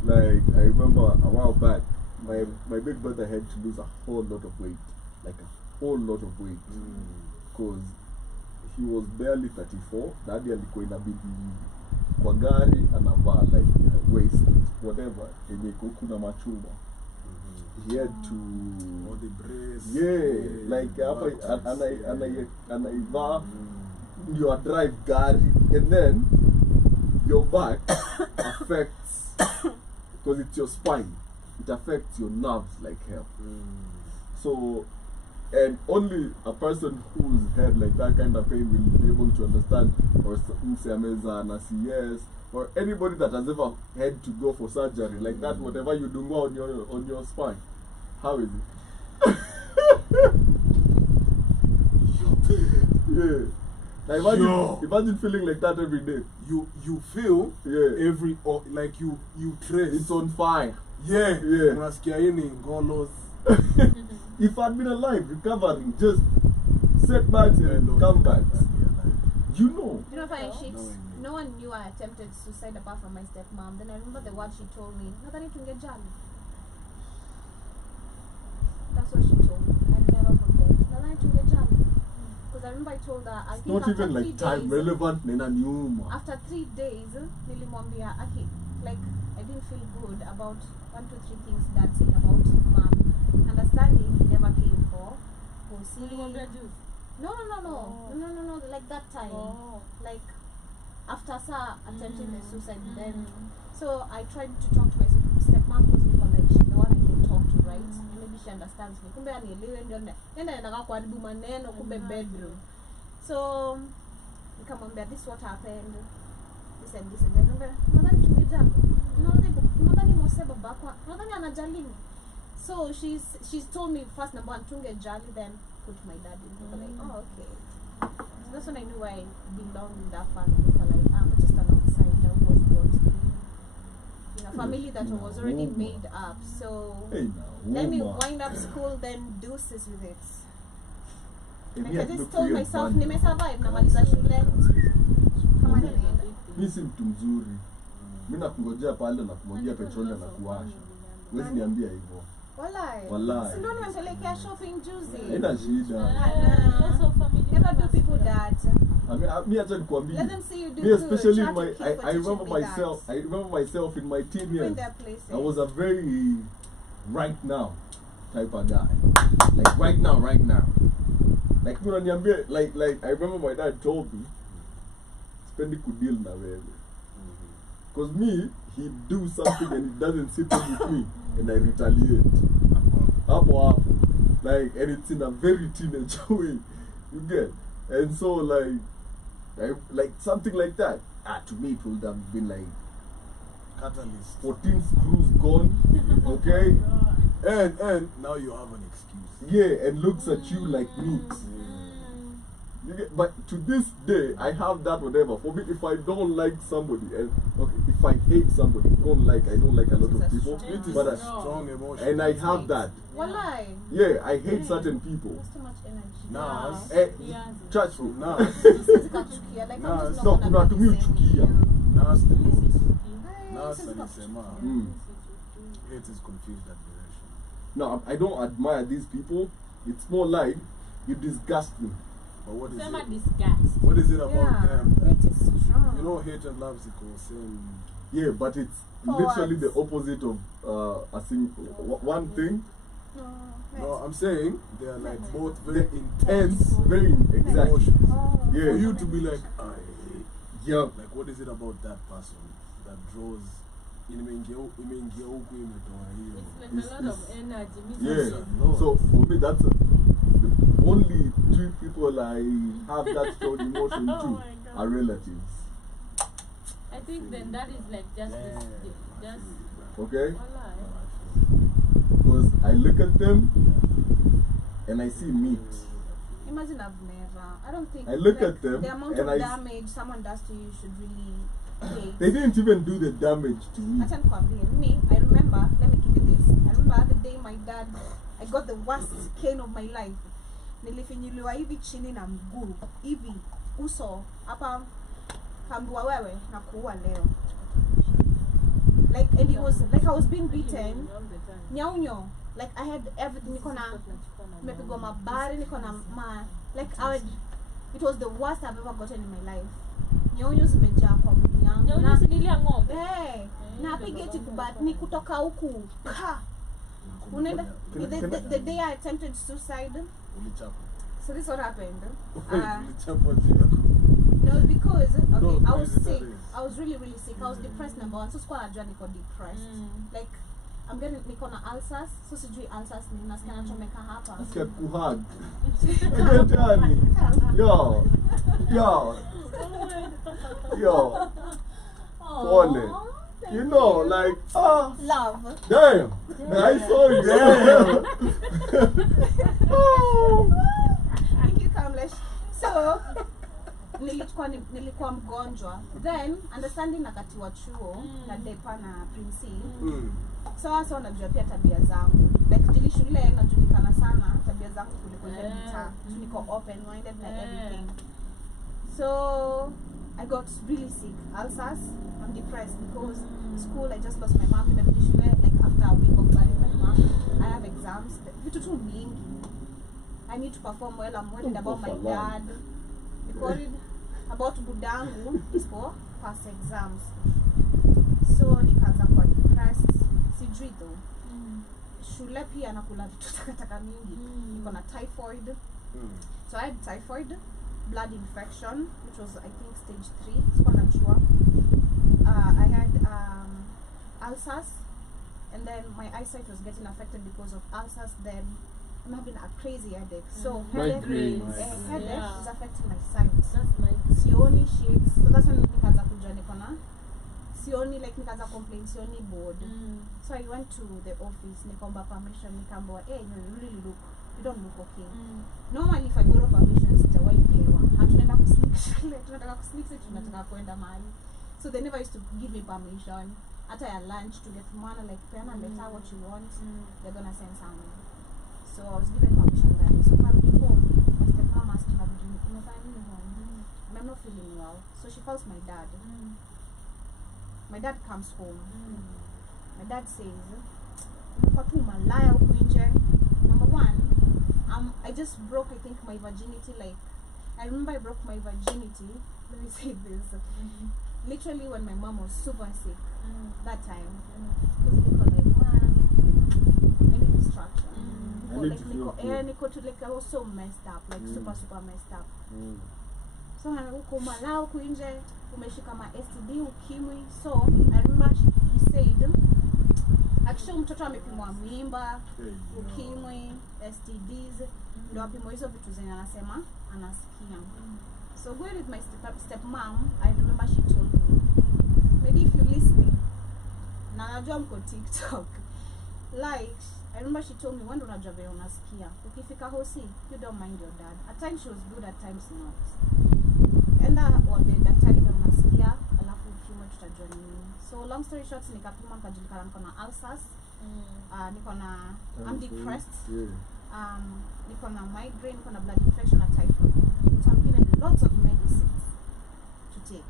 Like I remember a while back, my big brother had to lose a whole lot of weight, like a whole lot of weight, because he was barely 34. Daddy alikuwa inabidi kwa gari anavaa like waist whatever yenye kuna machuma. He had to Or the brace. like hapa anaivaa ndio drive gari, and then your back affects, because it's your spine, it affects your nerves like hell. So, and only a person who's had like that kind of pain will be able to understand, or msemeza na CS, or anybody that has ever had to go for surgery like that, whatever you do on your spine. How is it? Yeah. Now imagine feeling like that every day. You feel every like you trace. It's on fire. Yeah. Unasikia ini ngolos. If I'd been alive, recovering, just setbacks and comebacks. You know. You know funny shit? No, No one knew I attempted suicide apart from my stepmom. Then I remember the word she told me. Nadhani tungejali. That's what she told me. I'll never forget. Nadhani tungejali. Because I remember I told her, I It's think not after even 3 like time days, relevant. Nena niuma. after 3 days, nilimwambia, okay, like I didn't feel good about 1, 2, 3 things Dad said about mom. Understanding he never came for. Ulimwambia juzi? No, Oh. no, like that time. Oh. Like after Sa attempting the suicide, then so I tried to talk to my stepmom because Nicole, like she's the one I can talk to, right? And maybe she understands me. Kumbe anielewe ndio nenda kuharibu maneno kumbe bedroom. So nikamwambia this what happened. This and this and then nadhani tungejali. Nadhani mose babako. Nadhani anajalini. So she's told me first number 1 tungejali, then put my dad in. I'm like, oh okay. So that's when I knew I belonged in that family. For like I'm just an outsider who was brought in a family that was already made up. So Hey now. let me woman. wind up school, then deuces with it. And Like me, I I'd just look for told your myself, band. nimesurvive, namaliza shule. Kama nimeenda. Mi si mtu mzuri. Mi nakungojea pale na kumwagia petroli na kuwasha. Huwezi niambia hivyo. Walai. Si ndo nimempelekea shopping juzi. Haina shida. That's how family Never do members people do. that. Me acha nikwambie. Let them see you do Me good. especially in Try to my keep I what you remember should be myself that. I remember myself in my teen When years. they're places. I was a very right now type of guy. Like right now. Like you know, like I remember my dad told me spendi kudeal na wewe. Cause me, he'd do something and it doesn't sit well with me and I retaliate. Hapo. Like, and it's in a very teenage way. You get? And so like something like that. To me it would have been like Catalyst. 14 screws gone. Okay? And Now you have an excuse. yeah, and looks at you like meat. You get, but to this day, I have that whatever. For me, if I don't like somebody, and okay, if I hate somebody, I don't like a lot of people, It is but a I, strong emotion. and I have that. Walai. Yeah, I hate certain people. That's too much energy. Nas. Trust me. Nas. Siwezi kuchukia, like, Nah, I'm just no, not kuna gonna tumia be the same with uchukia. you. Nas the most. Hey, Nas siwezi alisema. Mm. Hate is confused admiration. No, I don't admire these people. It's more like you disgust me. But what is Sema it? disgust. What is it about Yeah, them? hate That, is strong. you know, hate and love is equal same. Yeah, but it's literally the opposite of one thing. No, I'm saying they are like both very The intense very exactly. emotions. Oh. Yeah. For you to be like, I hate. Yeah. Like, what is it about that person that draws? Imeingia huku imetoa hiyo. It's like a lot of energy. Yeah. No. So for me, that's the only 2 people I have that strong emotion Oh to my God. are relatives. I think then that is like just this, just Okay? walai. Because I look at them and I see meat. Imagine I've never. I don't think. I look like, at them the amount and of I damage someone does to you should really hate. They didn't even do the damage to me. Acha nikwambie, me, I remember, let me give you this. I remember the day my dad, I got the worst cane of my life. Nilifinyiliwa hivi chini na mguu, hivi uso, hapa kambua wewe na kuua leo. Like, and it was like I was being beaten. Nyaunyo, like I had everything. Niko na nimepigwa mabari, niko na like it was the worst I've ever gotten in my life. Nyaunyo zimejaa kwa mwili yangu. Nyaunyo sinilia ng'ombe. Na piga eti kubat ni kutoka huku. Unaenda the day I attempted suicide. So this what happened. No, because okay, I was sick. I was really sick. I was depressed number 1. So sikuwa najua niko depressed. Like I'm getting niko na ulcers. So sijui ulcers ni nasikia nachomeka hapa. Nasikia kuhug. Getani. Yo. Pole. You know, like, Love. damn. I saw you. Damn. Thank you, Kamlesh. So nilikuwa mgonjwa. Then understanding nakatiwa chuo na Depa na Prince. So unajua pia tabia zangu. Like jili shule najulikana sana tabia zangu kuliko ile mtaa. Niko open minded na everything. So I got really sick, ulcers. I'm depressed because school, I just lost my mom. Like after a week of burying my mom, I have exams. Vitu tu mingi. I need to perform well. I'm worried about my dad. I'm worried about budangu is for past exams. So nikaanza kuwa depressed. Sijui though. Shule pia nakula vitu takataka mingi. Niko na typhoid. So I had typhoid, blood infection, which was I think stage 3. Sikuwa najua. I had ulcers, and then my eyesight was getting affected because of ulcers. Then I'm having a crazy headache. So headache is affecting my sight. That's my Sioni shades. So that's when nikaanza kujua niko na sioni, like nikaanza complain sioni bored. So I went to the office, nikaomba permission, nikaambiwa you don't look okay. Normally if I go to permission sitawahi pewa. Hatunaenda kusneak shule, tunataka kusneak sisi tunataka kwenda mahali. So they never used to give me permission. After your lunch to get money, like peana letter what you want, they're gonna send something. So I was given permission that day. So come home. My stepmom asked me if I'm home. And I'm not feeling well. So she calls my dad. My dad comes home. My dad says, number one, I just broke, I think, my virginity. Like, I remember I broke my virginity. Let me say this. Literally when my mom was super sick that time. Because they were like, man, I need distraction. I was so messed up, like super messed up. So umalao kuinje umeshika ma STD ukimwi. So I remember he said actually mtoto amepimwa mimba, ukimwi, STDs, ndio apimwa hizo vitu zenye anasema anasikia. So going with my stepmom, I remember she told me, maybe if you listening, na najua mko TikTok, like I remember she told me, when unajua vile unasikia, ukifika hosi, you don't mind your dad. At times she was good, at times not. Enda wabe daktari vile unasikia, alafu ukimwe tutajua nini. So long story short, nikapima nikajulikana niko na ulcers, niko na I'm depressed, niko na migraine, niko na blood infection and typhoid. So I'm given lots of medicines to take.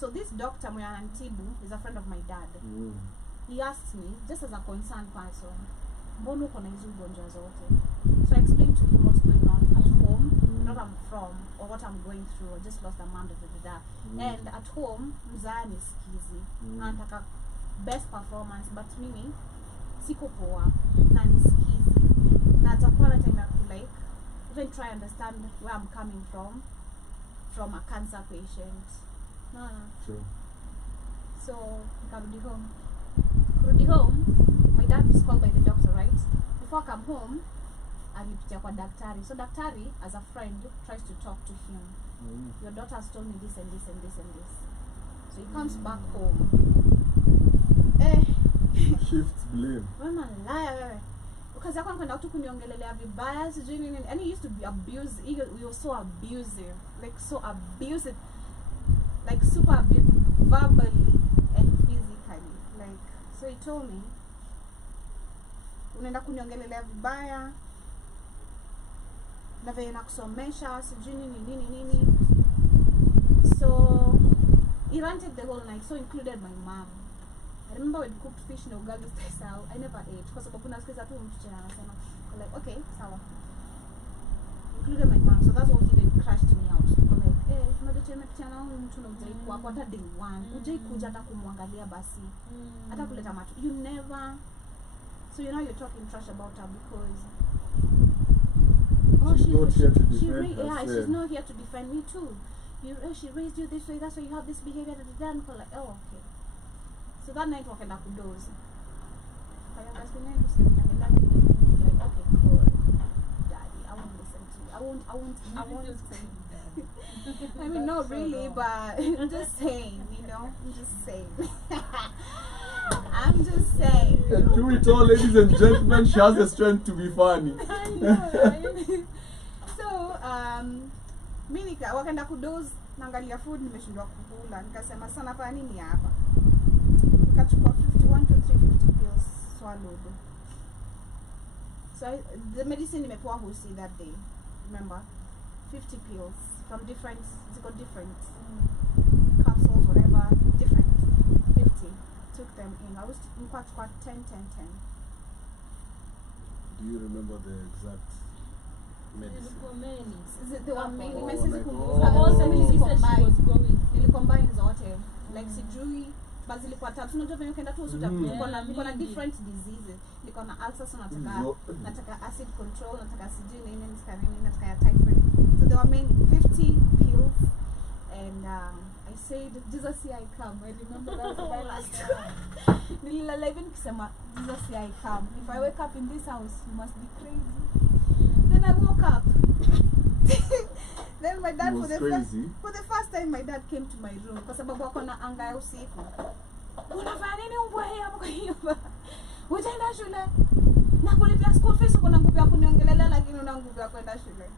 So this doctor Mwana Ntibu is a friend of my dad. He asked me, just as a concerned person, mbona uko na hizo ugonjwa zote? So I explained to him what's going on at home, where I'm from, or what I'm going through. I just lost a mom, and at home, mzaani sikizi. Nataka best performance, but mimi siko poa na nisikizi. Na atakuwa na time ya like even try understand where I'm coming from a cancer patient. No. Sure. So nikarudi home. Kurudi home, my dad is called by the doctor, right? Before I come home, alipitia kwa daktari. So daktari, as a friend, tries to talk to him. Your daughter has told me this and this and this and this. So he comes back home. Shifts blame. Mama liar. Because I can't find out to kuniongelelea vibaya, sijui nini. And he used to be abused. He was so abusive. Like so abusive. Like super abusive. Verbally and physically. Like, so he told me, unaenda kuniongelelea vibaya, na vile nakusomesha, sijui nini. So he ranted the whole night, so included my mom. I remember when cooked fish in ugali style, I never ate because kuna siku tu mtu tena anasema like okay, sawa. Included my mom, so that's what even crashed me out. Like unajua mekutana huyu mtu na mzee kwa hata day 1. Ujai kuja hata kumwangalia basi. Hata kuleta macho. You never. So you know you're talking trash about her because she's not here to defend herself. She's not here to defend me too. She raised you this way, that's why you have this behavior. Then like, oh okay. So that night wakaenda kudoze. Like, okay, cool. Daddy, I won't listen to you. I won't listen. I mean, not really, but I'm just saying, you know? I'm just saying. I'm just saying. And through it all, ladies and gentlemen, she has the strength to be funny. I know, right? So, mimi wakaenda kudoze, naangalia food, nimeshindwa kukula. Nikasema sana hapa nini hapa? Nikachukua 51 to 350 pills swallowed. So the medicine nimepewa hosi that day, remember? 50 pills from different capsules, whatever, different 50. Took them in. I was in quite 10. Do you remember the exact medicine? There were many. Oh, My like, sister oh. Also, Oh. she said she was going. nilicombine zote like sijui but zilikuwa tatu. Unajua venye ukienda tu hospitali niko na Yeah, different diseases. Niko na ulcers, so nataka acid control, nataka sijui nini, nataka ya typhoid. So there were many 50 pills and I said Jesus here I come. I remember that was my last nililala even kisema Jesus here I come. If I wake up in this house you must be crazy. Then I woke up. Then my dad for the first time my dad came to my room kwa sababu wako na anga ya usiku. Unafanya nini umbwa hapo kwa nyumba? Utaenda shule? Na kulipia school fees uko na nguvu ya kuniongelelea lakini una nguvu ya kwenda shule.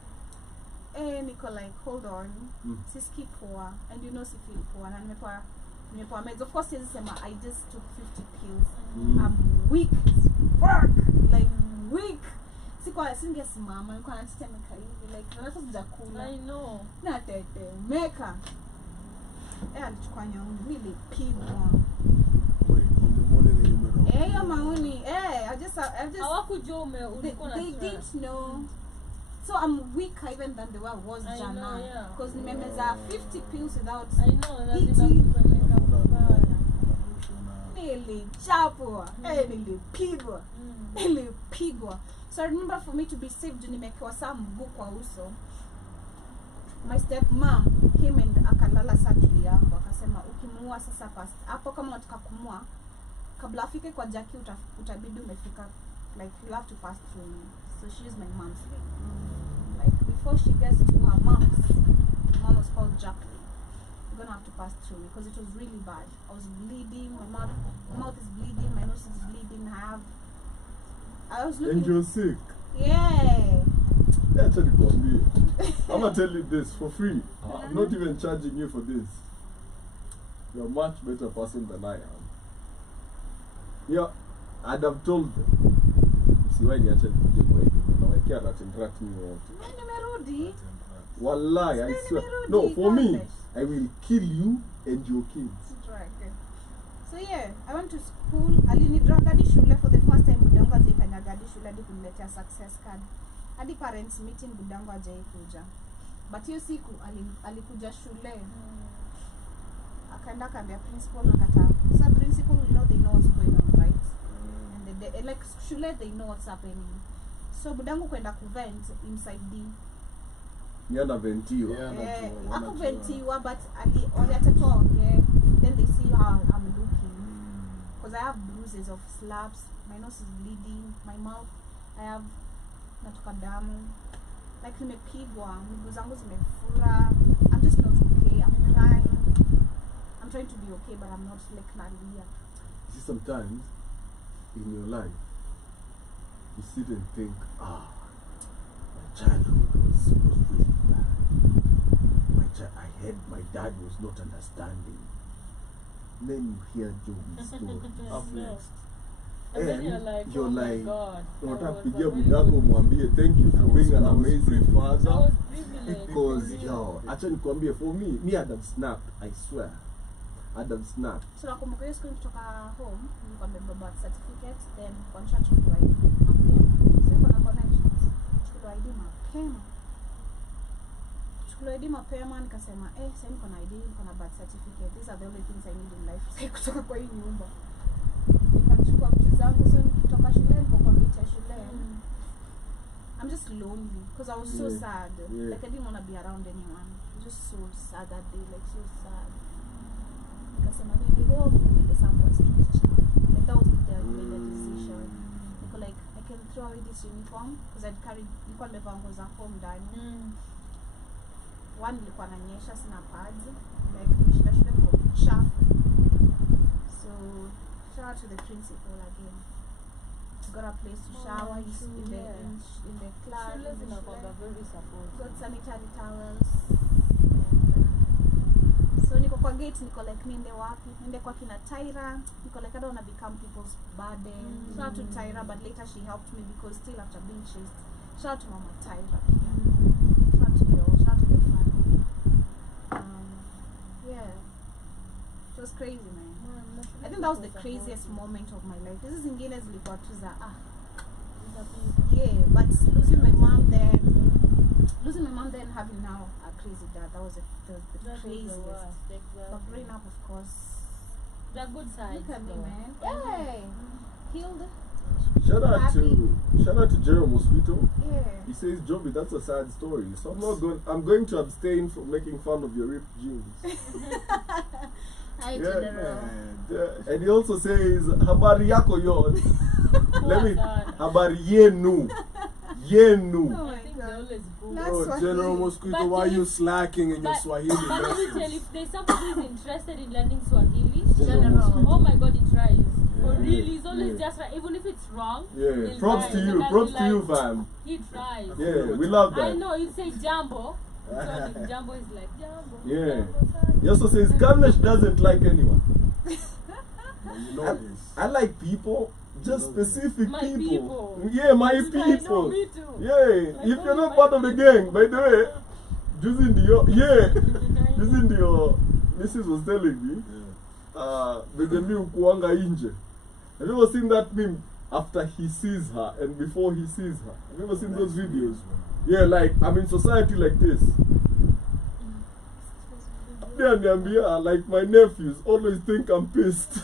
Niko like hold on. Siski poa and you know si feel poa na nimepoa meds. Of course sema I just took 50 pills. I'm weak as fuck. Like weak. Singesimama nilikuwa natetemeka hivi like hata sijakula. I know. Natetemeka. Alichukua nyongo nilipigwa. Wait, on the morning you remember? Ya maoni. I just Hawakujua ulikuwa na they stress. didn't know. So I'm weaker even than the way I was I jana. know, yeah. Because nimemeza 50 pills without I know, lazima eating. kupeleka mbaya. Nilichapwa. Nilipigwa. Nilipigwa. So I remember for me to be saved nimekewa saa mguu kwa uso. My stepmom came and akalala surgery yangu akasema ukimuua sasa past hapo kama unataka kumua kabla afike kwa Jackie utabidi umefika like you have to pass through me. So she's my mom's name. Like before she gets to her mom was called Jackie. You're gonna have to pass through me because it was really bad. I was bleeding, my mouth is bleeding, my nose is bleeding. I was looking. And you're sick. Yeah. That's what it me. I'm gonna tell you this for free. I'm not even charging you for this. You're a much better person than I am. Yeah, I'd have told them. See why you actually did wait. Now I care that interact me with. Nimerudi. Wallahi, I swear. No, for me, I will kill you and your kids. So yeah, I went to school. Alinidrag hadi shule for the first time. Budangu hajaifanya hadi shule hadi kuniletea success card. Hadi parents meeting budangu hajaikuja. But hiyo siku alikuja shule. Akaenda akaambia principal nakataa. So principal they know what's going on, right? And they like shule they know what's happening. So budangu kwenda kuvent inside the Yana ventio. ako ventiwa but waliatatoa ongea. Then they see how I'm looking. Because I have bruises of slaps. My nose is bleeding. My mouth, I have natoka damu. Like nimepigwa. Miguu zangu zimefura. I'm just not okay. I'm crying. I'm trying to be okay but I'm not like nalia. See, sometimes in your life, you sit and think, my childhood was really bad. My dad was not understanding. Then you hear Joey's story. Up next. And then you're like, oh my God. Unataka kupigia budako umwambie thank you for being an amazing I father. was privileged. Because acha nikwambie, for me I'd have snapped, I swear. I'd have snapped. So nakumbuka hiyo siku kutoka home, nilikuwa nimebeba birth certificate, then kwa nishachukua ID mapema. Sasa kuna connections. Chukua ID mapema. Chukua ID mapema nikasema, sasa niko na ID, niko na birth certificate. These are the only things I need in life. Sasa kutoka kwa hii nyumba. Nikachukua vitu zangu, so kutoka shule nilipokuwa nita shule. I'm just lonely because I was so sad. Yeah. Like I didn't want to be around anyone. I was just so sad that day, like so sad. Nikasema maybe home in the Southwest Church. Like that was the day I made a decision. Because like I can throw away this uniform because I'd carried nilikuwa nimevaa nguo za home ndani. One nilikuwa nanyesha sina pads. Like nimeshinda shule kwa chafu. So shout out to the principal again. Got a place to shower in the class. Shule zinakuwa very supportive. Got sanitary towels. So niko kwa gate, niko like niende wapi? Niende kwa kina Tyra. Niko like I don't want to become people's burden. Shout out to Tyra, but later she helped me because still after being chased. Shout out to Mama Tyra. Shout out to you all. that was the craziest moment of my life. This is zingine zilikuwa tu za It's yeah, but losing my mom then having now a crazy dad, that was the craziest. But growing up, of course, the good side. look at me, man. Hey, healed. Shout out to Jerry Mosquito. Yeah. He says, Joby, that's a sad story. So I'm going to abstain from making fun of your ripped jeans. Hi, Yeah, General. Yeah. And he also says, habari yako yon. Let me, God. habari yenu. Yenu. Oh I my think they God. always go. That's Oh, Swahili. General Mosquito, But why are if- you slacking in your But Swahili let me lessons? tell, if there's somebody who's interested in learning Swahili, General. oh my God, he tries. For Yeah. real, he's always Yeah. just right. Even if it's wrong, Yeah, he'll props try. to And you. I'll Props be to you, like, fam. he tries. Yeah, we love I that. know, he'll say Jambo. So if Jambo is like, Jambo. Yeah. Jambo, son. He also says, Ganesh doesn't like anyone. You know this. I like people, just You know specific My people. people. Yeah, my I know, people. me too. Yeah, I if know you're not my part of the people. gang, by the way, Juicy Ndio, Juicy Ndio, Mrs. was telling me, Yeah. Begemi ukuanga inje. Have you ever seen that meme after he sees her and before he sees her? Have you ever seen those videos? Yeah, like, I'm in society like this. Like my nephews always think I'm pissed.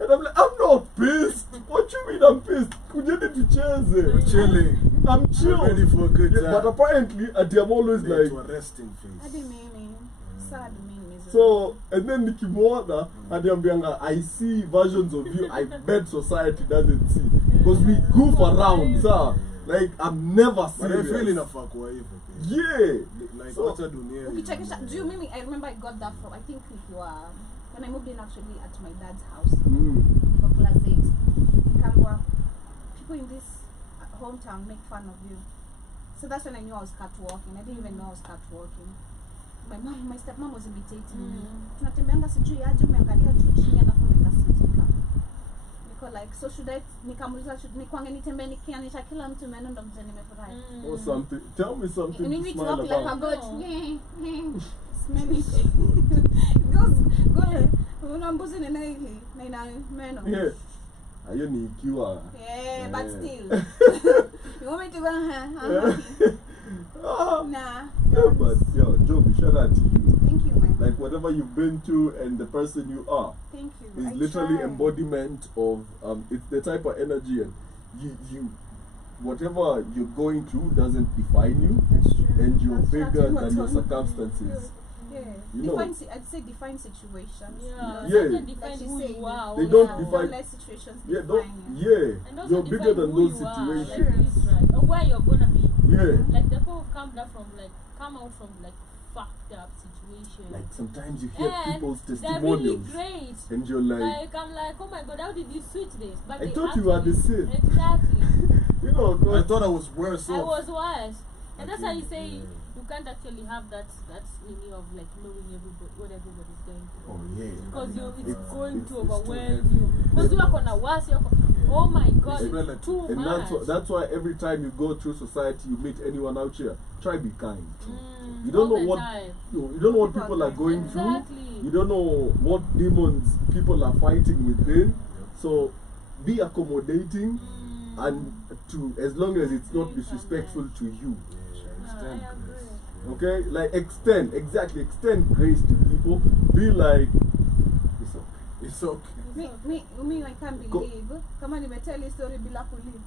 And I'm like, I'm not pissed. What you mean I'm pissed? Kujeni We're tucheze. chilling. I'm chill. We're ready for a good Yeah, time. but apparently, I'm always Made like, to a resting Hadi face. mimi. Sad mimi. so, and then nikimwona, adiambianga, I see versions of you I bet society doesn't see. Because we goof around, sir. Like, I'm never But I serious. feel enough kwa hivyo. Yeah. Like So- wacha dunia. Ukichekesha, do you mimi? I remember I got that from, I think when I moved in actually at my dad's house for class 8. Nikangwa, people in this hometown make fun of you. So that's when I knew I was catwalking. I didn't even know I was catwalking. My stepmom was imitating me. Tunatembeanga sijui aje umeangalia tu chini alafu nikasitika. Niko like, so should I, nikamuliza nikwange nitembe nikianisha kila mtu meno ndo mtu nimefurahi. Or something. Tell me something You need to me to smile walk like a about. goat. No. Smell it. Go una mbuzi nene hivi na ina meno. Yeah. Ayo ni ikiwa. Yeah, but Yeah. still. You want me to go? Ah. Nah. Yeah, but yo, Joby, shout out to you. Thank you, man. Like whatever you've been to and the person you are Thank you. is I literally try. embodiment of it's the type of energy, and you whatever you're going through doesn't define you, That's true. and you're That's bigger exactly than your what's on- circumstances. Yeah. You know. I'd say define situations. Yeah, Yeah. doesn't Like define she who said, you are. They or don't how- define- Don't let situations Yeah, define you. yeah, And also you're bigger define than who those you are, situations. like this, right? Or where you're gonna be. Yeah, Like the people who come out from like fucked up situations. like sometimes you hear And people's they're really testimonials, great. and you're like, Like I'm like, oh my god, how did you switch this? But I they thought you were the actually- same. Exactly. you know, I 'cause- thought I was worse I off. was worse. And that's why you say Yeah. you can't actually have that meaning of like knowing what everybody's going through. oh yeah, Because it's It's- going it's- to it's too overwhelm heavy. you. Because you are gonna worse, oh my god, It's it's relative. too and much. that's why every time you go through society, you meet anyone out here, try be kind. You all don't know the what time. you don't know what people are going Exactly. through. You don't know what demons people are fighting within. So be accommodating, and to as long as it's not disrespectful to you. I agree. Okay, like extend grace to people. Be like, it's okay. It's okay. Me, I can't Go- believe. Kama nimetell story bila kulive.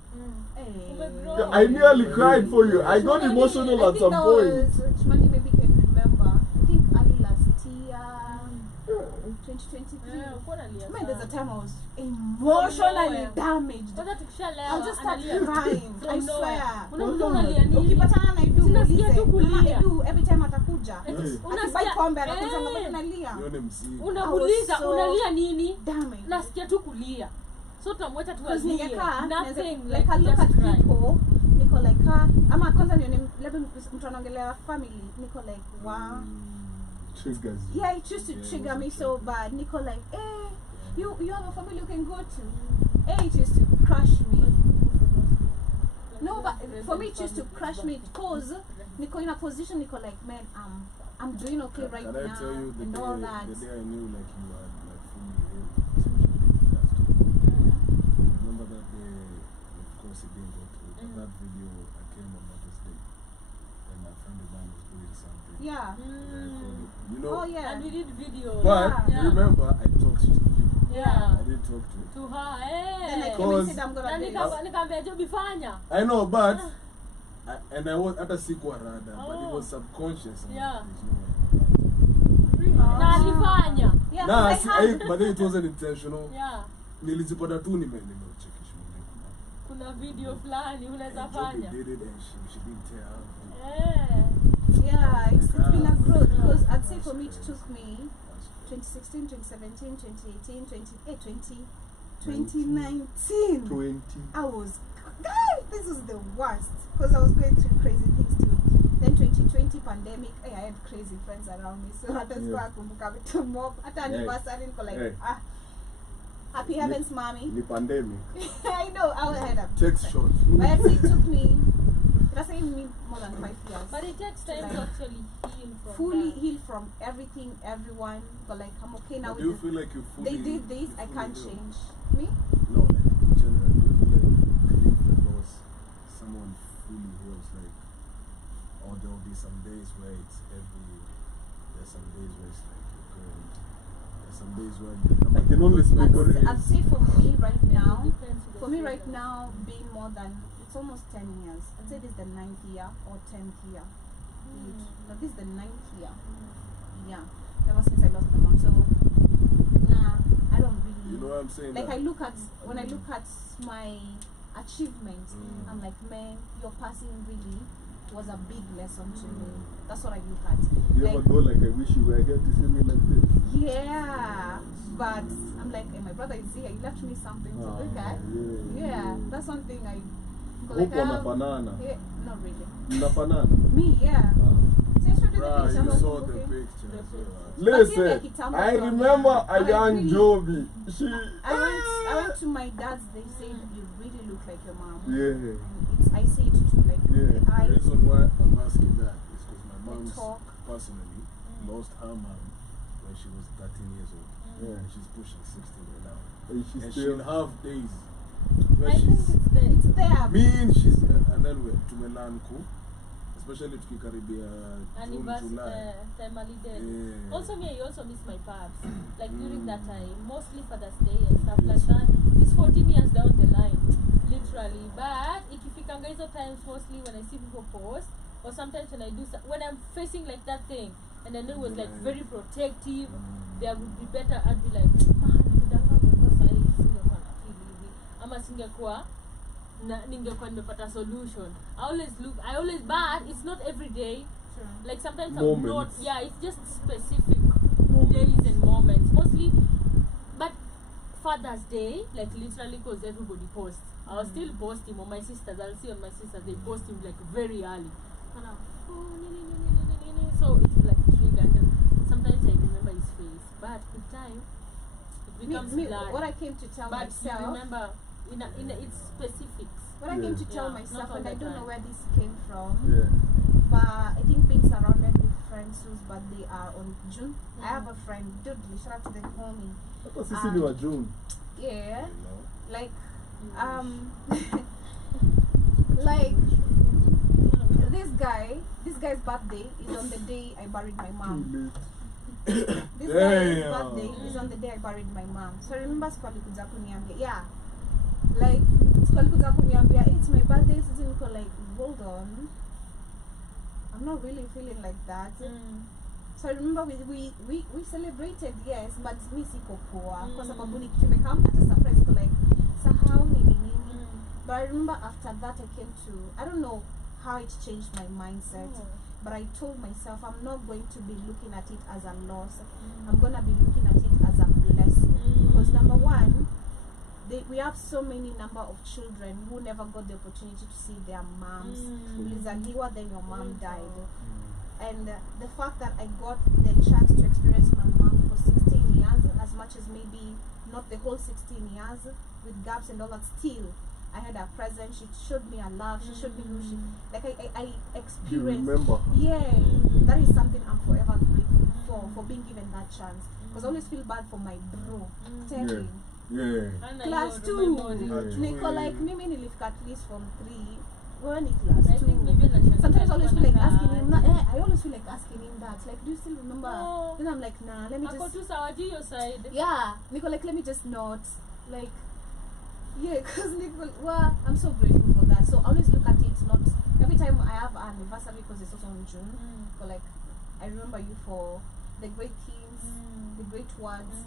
Umegrow. I nearly cried for you. I got Shmani, emotional I at think some that point. was- Shmani maybe can remember. I think early last year, 2023. Yeah, uko nalia Man, there's a sana. time I was emotionally nowhere. damaged. Kwanza tukishalewa, I'll just start analia. crying. From I nowhere. swear. Unakuta unalia nini? Ukipatana na Edu, Sinasikia muulize. tu kulia. Mama, Edu, every time atakuja. Unasikia- Akibai pombe anakuja Eh. ngabaki nalia. Nione mzigo. Unamuuliza I was so unalia nini? Damaged. Nasikia tu kulia. So tunamwacha tu Because alie. ningekaa Nothing, like I look just at cry. people niko like ama kwanza nione labda mtu anaongelea family niko like wow. Triggers you. Yeah, it used to Yeah, it trigger was me a so bad. Nico like, you have a family you can go to. It used to crush me. No, but for me it used to crush me because Nico in a position Nico like, man, I'm doing okay right Can now I tell you and all that. the day I knew like you had like fully healed? that video. I came on Mother's Day, and a friend of mine was doing something. Yeah. You know. Oh yeah. And we did videos. But Yeah. remember, I talked to you. Yeah. I didn't talk to. To her, Then I eh. came and Cause- said I'm Na gonna do this. nikamwambia Joby fanya. I know, but and I was hata sikuwa rada, but it Oh. was subconscious. I'm Yeah. like, there's no way. Na alifanya. Yeah, Nah, because I had but then it wasn't intentional. Yeah. Nilijipata tu nimecheki shule. Kuna video fulani unaweza And Joby fanya. did it and she didn't tell. Eh. yeah, it's been a growth because I'd say for me it took me 2016, 2017, 2018, 2019. 20. I was, guys, this is the worst because I was going through crazy things too. Then 2020 pandemic, I had crazy friends around me, so hata sikuwa kumbuka vitu mob. Hata anniversary niko like, happy heavens, mommy. The pandemic. I know, I had a Text short. but I'd say it took me, that's saying me more than 5 years. But it takes time to actually heal from fully that. heal from everything, everyone. But like, I'm okay now Do you with feel like you fully? they did this, you I fully can't healed? change. Me? No, like in general, do you feel like grief and loss, someone fully heals, like, or there will be some days where it's heavy, there's some days where it's like you're good, there's some days where I can only speak I'd, on I'd say for me right now, Depends on the for me right season. now, being more than, it's almost 10 years. I'd say this is the 9th year or 10th year. But this is the 9th year. Yeah. Ever since I lost my mom. So, nah, I don't really. you know what I'm saying? Like that? I look at, when I look at my achievements, I'm like, man, your passing really was a big lesson to me. That's what I look at. You ever go like, I wish you were here to see me like this? Yeah, but I'm like, hey, my brother is here. He left me something to look at. Yeah, that's one thing I. Huko wanafanana. Yeah, not really. Mnafanana. Me, yeah. So I showed you the Bruh, picture. you but saw okay. the picture. Listen, I remember a young Joby. I went to my dad's. They said you really look like your mom. Yeah. I see it too. Like Yeah. the The eyes, reason why I'm asking that is because my the mom's talk. personally lost her mom when she was 13 years old. Yeah. And she's pushing 16 right now. And she's And still. she'll have days where I think she's it's the It's there. mean, she's and then we're to Melanco, especially to Caribbean June, anniversary July. time holiday. Yeah. Also me, I also miss my paps. Like during that time, mostly Father's Day and stuff like that. It's 14 years down the line, literally. But ikifikanga hizo times, mostly when I see people post, or sometimes when I do, when I'm facing like that thing, and I know it was like very protective, there would be better. I'd be like, ama singekuwa ningekuwa nimepata solution. I always but it's not every day. Sure. Like sometimes I'm not, Moments. yeah, it's just specific Moments. days and moments mostly. But Father's Day, like literally, because everybody posts, I'll still post him on my sisters. I'll see on my sisters, they post him like very early, and I'm, so it's like triggered. And sometimes I remember his face, but with time it becomes blurred. What I came to tell But you myself. remember in its specifics. What I came to tell Yeah, myself, not all and I the don't know time. where this came from, Yeah. but I think being surrounded with friends whose birthday are on June. I have a friend, dude, shout out to the homie. Hata sisi ni wa June. Yeah, You know? like, like this guy's birthday is on the day I buried my mom. This guy's Damn. birthday is on the day I buried my mom. So I remember siku alikuja kuniambia, yeah, like siku alikuja kuniambia, hey, it's my birthday. So niko like, hold on, I'm not really feeling like that. So I remember we celebrated, yes, but mi siko poa kwa sababu ni kitu imekam at a surprise to like sahau nini. But I remember after that I came to, I don't know how it changed my mindset, but I told myself I'm not going to be looking at it as a loss. I'm going to be looking at it as a blessing. Because number one, we have so many number of children who never got the opportunity to see their moms. Ulizaliwa, then your mom died. And the fact that I got the chance to experience my mom for 16 years, as much as maybe not the whole 16 years, with gaps and all that, still I had her present. She showed me her love. She showed me who she, like I You experienced. remember? Yeah, that is something I'm forever grateful for being given that chance. Because I always feel bad for my bro. Yeah. Class 2. Niko like mimi nilifika at least from 3 We're in class I think too. maybe Sometimes I always feel like asking him. that. I always feel like asking him that. Like, do you still remember? No. Then I'm like, nah. Let me Ako just. tu sawa to your side. Yeah, Nico, like, let me just not. Like, yeah, because Nico, well, I'm so grateful for that. So I always look at it, not every time I have an anniversary because it's also in June. But like, I remember you for the great things, the great words,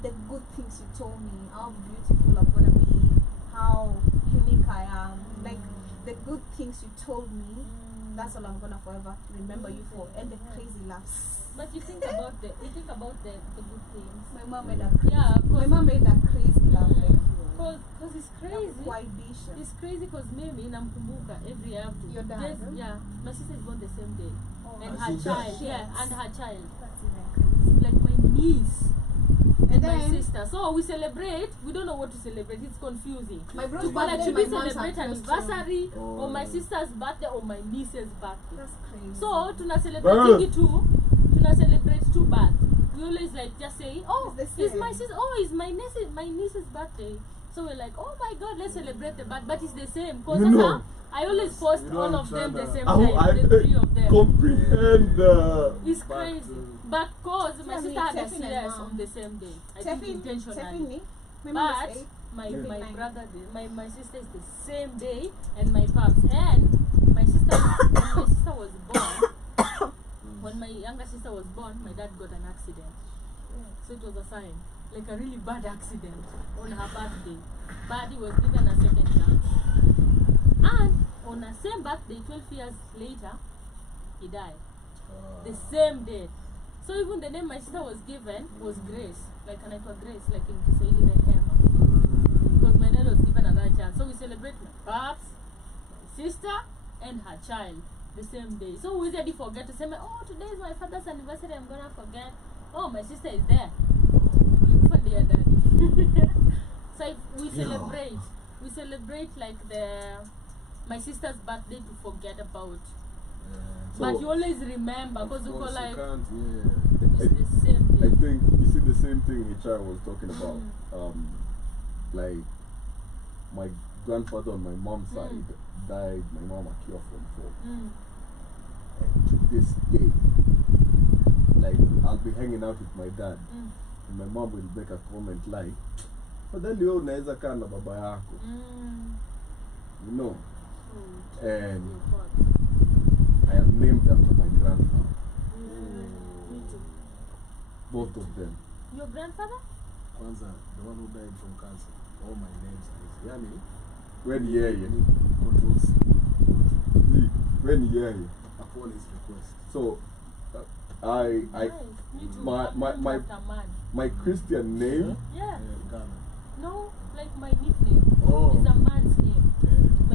the good things you told me, how beautiful I'm gonna be, how unique I am, like the good things you told me. That's all I'm gonna forever remember you for, and the crazy laughs. But you think about the good things. My mom made a crazy. Yeah, My mom made a crazy laugh. Cause it's crazy. Quite decent. It's crazy because maybe namkumbuka every year I have to. Your dad? Just, yeah, my sister is born the same day, and Oh, her she child, does? yeah, and her child, That's even crazy. like my niece and my then- sister. So we celebrate. We don't know what to celebrate. It's confusing. My bro's To but birthday, should my we mom's celebrate anniversary. anniversary or my Oh. sister's birthday or my niece's birthday? That's crazy. So tuna celebrate two. Tuna celebrate two births. We always like just say, oh, It's the it's my same. sister. Oh, it's my niece's birthday. So we're like, oh my God, let's celebrate the birth. But it's the same. Cause You know. I always post You all don't of them the understand same that. I time. The three of them. comprehend the. It's Back crazy. to- But cause my Tell me, sister had a Tiffany and CS Mom. on the same day. I think intentionally. Tiffany, my mom But is 8. my Yeah. my Nine. brother did. My sister is the same day and my pops. And my sister when my sister was born, when my younger sister was born, my dad got an accident. So it was a sign. Like a really bad accident on her birthday. But he was given a second chance. And on the same birthday, 12 years later, he died. The same day. So even the name my sister was given was Grace. Like anaitwa Grace, like in Kiswahili Rehema. Because my dad was given another chance. So we celebrate my pops, my sister, and her child the same day. So we usually forget to say, oh, today is my father's anniversary, I'm gonna forget. Oh, my sister is there. For dear daddy. So we celebrate. We celebrate like my sister's birthday to forget about. But So- you always remember because you Of go course, like you can't, yeah. it's the same I thing. think you see the same thing HR was talking about. Like my grandfather on my mom's side died. My mom akiwa from 4, and to this day, like I'll be hanging out with my dad, and my mom will make a comment like, "Fadhali wewe unaweza kaa na baba yako," you know. And I am named after my grandfather, Me too. both of them. Your grandfather? Kwanza, the one who died from cancer. All my names are his. Yani, When yeah, Control C. when yeah. Upon his request. So I Nice. Me too. my- I'm my- named my- after man. my Christian name. Yeah. Ghana. No, like my nickname Oh. is a man's name. Yeah.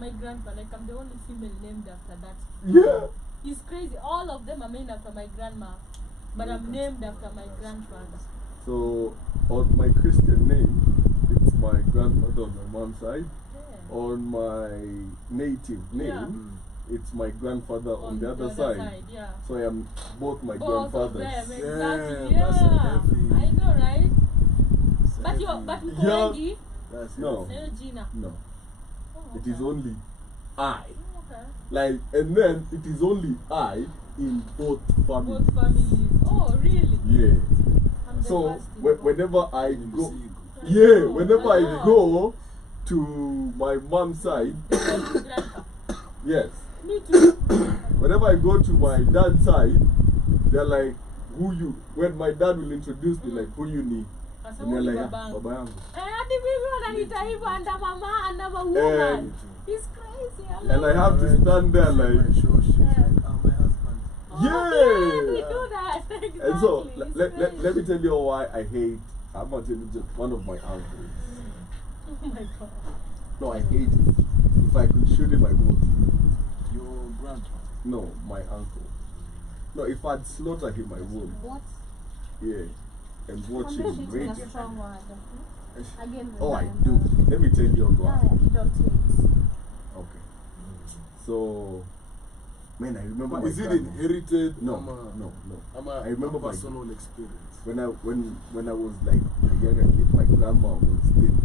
My grandpa. Like I'm the only female named after that. Yeah. It's crazy. All of them are named after my grandma. But I'm named after my grandfather. So on my Christian name, it's my grandfather on my mom's side. Yeah. On my native name, Yeah. it's my grandfather on the other side. Yeah. So I am both my Both of grandfathers. them, Yeah, exactly. that's a Yeah. heavy- I know, right? It's a But heavy- mko Yeah. wengi, That's No. heavy. nayo jina. No, Oh, it is okay. only I. Okay. Like, and then it is only I in both families. Both families. Oh, really? Yeah. I'm the So first in whenever I In the go, sea. yeah, Oh, whenever I wow. go to my mom's side, Grandpa. yes. Me too. Whenever I go to my dad's side, they're like, who you? When my dad will introduce me, like, who you need? Sasa And they're huyu like, ni babangu. Baba yangu. Hadi mimi wananiita hivyo under mama, under a woman. And- It's crazy. And I have to stand there My like, show, she's like, my husband. Oh, yeah, we yeah. do that. Exactly. And so, It's let me crazy. tell you why I hate, I'm not telling you just one of my uncles. Oh my God. No, I hate it. If I could shoot him, I would. Your grandpa. No, my uncle. No, if I'd slaughter him, I would. What? Yeah. And watch him Foundation is rage. a strong word. Again, Oh, I remember. do. Let me tell you Yeah, why. you don't hate. Okay. So, man, I remember. But my is it grandma. inherited? No, Ama- no, no. ama I remember a my personal experience. when I was like a younger kid, my grandma was still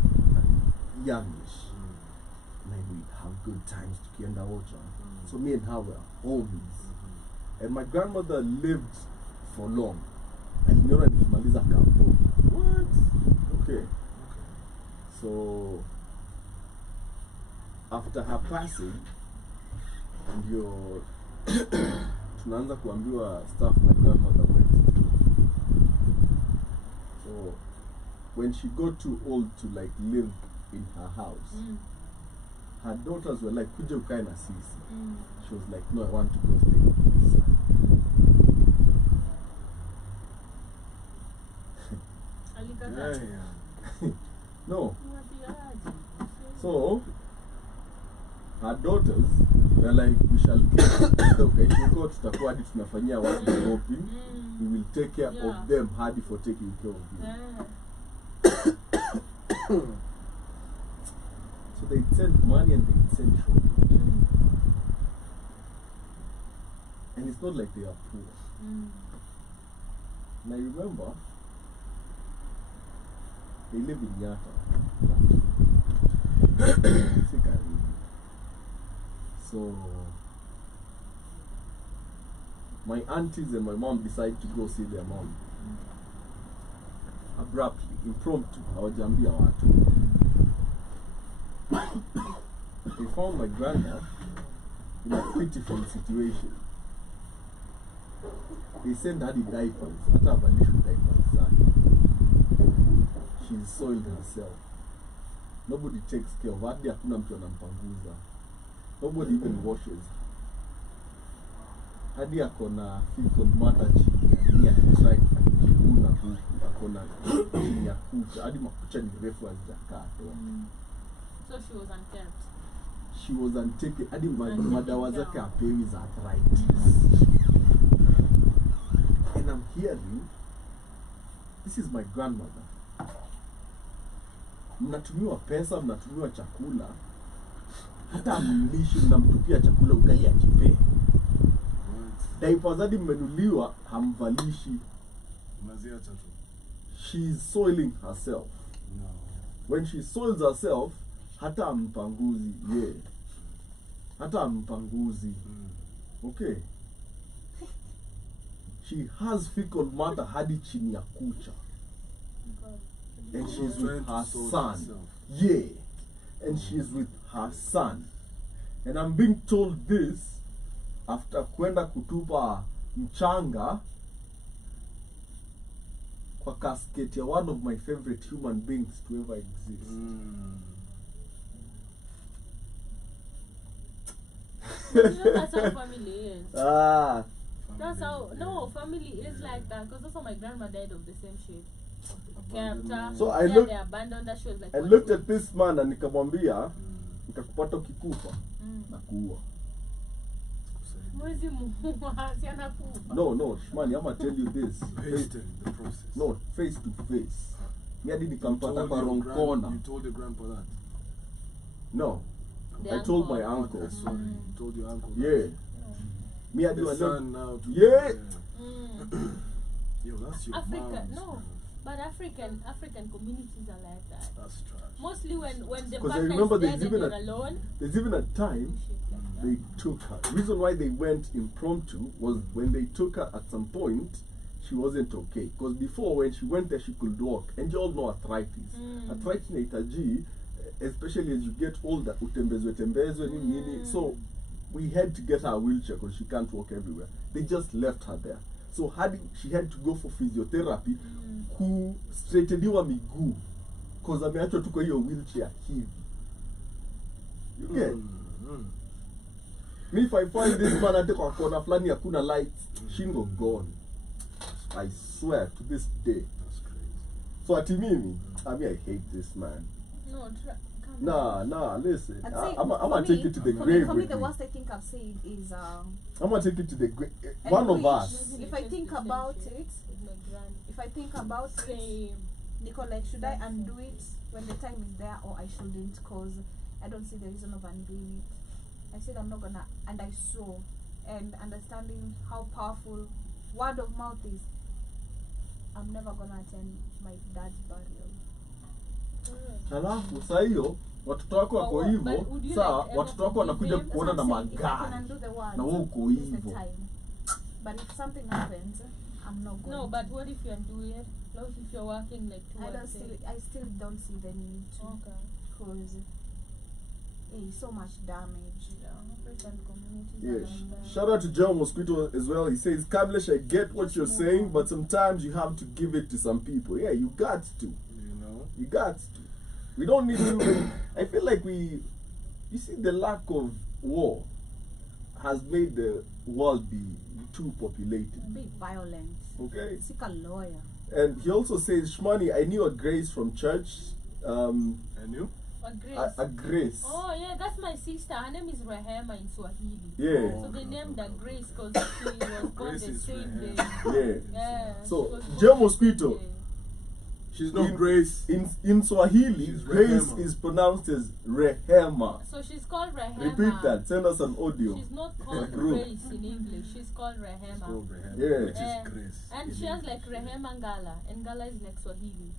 youngish, and I would have good times tukienda wote. So me and her were homies. And my grandmother lived for long. Aliniona nikimaliza kampo. What? Okay. So after her passing, ndio tunaanza kuambiwa stuff my grandmother went through. So when she got too old to like live in her house, her daughters were like, kuja ukae na sisi. She was like, no, I want to go stay with my son. No. So her daughters, they're like, we shall get okay, tuko tutakuwa hadi tunafanyia watu shopping. We will take care of them hadi for taking care of you. So they send money and they send shopping. And it's not like they are poor. And I remember they live in Yata. So my aunties and my mom decide to go see their mom. Abruptly, impromptu, hawajambia watu. They found my grandma in a pitiful situation. They sent her the diapers, hata avalishwe diapers zake. She's soiled herself. Nobody takes care of her. Hadi hakuna mtu anampanguza. Nobody even washes her. Hadi akona fecal matter chini ya track akijikuna huku. Akona chini ya kucha. Hadi makucha ni refu hazijakaa toa. So she was unkept. She was untaken. Hadi madawa zake apewi za arthritis. And I'm hearing, this is my grandmother. Mnatumiwa pesa, mnatumiwa chakula, hata mlishi mnamtupia chakula ugali akipee. Diapers hadi mmenuliwa hamvalishi. She's soiling herself. No. When she soils herself, hata ampanguzi. Yeah. Hata ampanguzi. Okay. She has fecal matter hadi chini ya kucha. And she's with her son. Yeah. And she's with her son. And I'm being told this after kwenda kutupa mchanga kwa casket ya one of my favorite human beings to ever exist. You know that's how family is. Ah. That's how, no, family is like that. Because also my grandma died of the same shit. Kept her. So I Yeah, looked- they abandoned her. She was like, I what looked the- at this man and nikamwambia, nikakupata ukikufa na kuua. Mwezi muua, si anakufa. No, Shmani, I'ma tell you this. Pasted the process. No, face to face. Mi hadi You nikampata told kwa your wrong corner. You told your grandpa that. No, The I told my uncle. uncle. Sorry, you told your uncle. Yeah. Me hadi The wa son now. To Yeah. Yo, that's your Africa, mom's, no. man. But African communities are like that. That's trash. Mostly when the 'Cause I partner remember is dead there's and even you're a- alone. There's even a time Shit like that. they took her. Reason why they went impromptu was when they took her at some point, she wasn't okay. Because before, when she went there, she could walk. And you all know arthritis. Arthritis inaitaji, especially as you get older, utembezwe nini. So we had to get her a wheelchair because she can't walk everywhere. They just left her there. So she had to go for physiotherapy, who straighteniwa miguu because ameachwa tu kwa hiyo wheelchair hivi. You get? Me, if I find this man ate kwa kona fulani hakuna lights, shingo gone. I swear to this day. That's crazy. So ati mimi, I hate this man. No, come on. Nah, listen. I'd say I'm for gonna me- take it to the for grave me, with the me. worst I think I've said is I'm gonna take it to the grave. One of which- us. If I think about it, With my grand. if I think about it, Same. Nicole, like, should I undo it when the time is there, or I shouldn't? Because I don't see the reason of undoing it. I said I'm not gonna, and I saw, and understanding how powerful word of mouth is, I'm never gonna attend my dad's burial. Halafu saa hiyo watoto wako wako But hivyo would you saa like ever watoto wako wanakuja forgive him? kuona na That's what I'm saying. If I magari can undo the words, na wewe uko it's the hivyo. time. But if something happens, I'm not going No, to. but what if you're doing it? What if you're working like towards it? I still don't see the need to. Okay. Because so much damage. Yeah, African communities Yeah. are like that. Shout out to Joe Mosquito as well. He says, Kamlesh, I get what Just you're move saying, on. but sometimes you have to give it to some people. Yeah, you got to. You know? You got to. We don't need to. I feel like you see, the lack of war has made the world be too populated. Be violent. Okay? Seek a lawyer. And he also says, Shmani, I knew a Grace from church. And you? But Grace. A Grace. Oh yeah, that's my sister. Her name is Rehema in Swahili. Yeah. So they named her Grace because she was born Grace the is same day. Rehema. Yeah. Yeah. So, she was born Joe the same Mosquito. day. She's not In- Grace. In Swahili, She's Grace Rehema. is pronounced as Rehema. So she's called Rehema. Repeat that. Send us an audio. She's not called Group. Grace in English. She's called Rehema. It's called Rehema, Yeah. which Yeah. is Grace. And in she has English. like Rehema Ngala, and Ngala is like Swahili.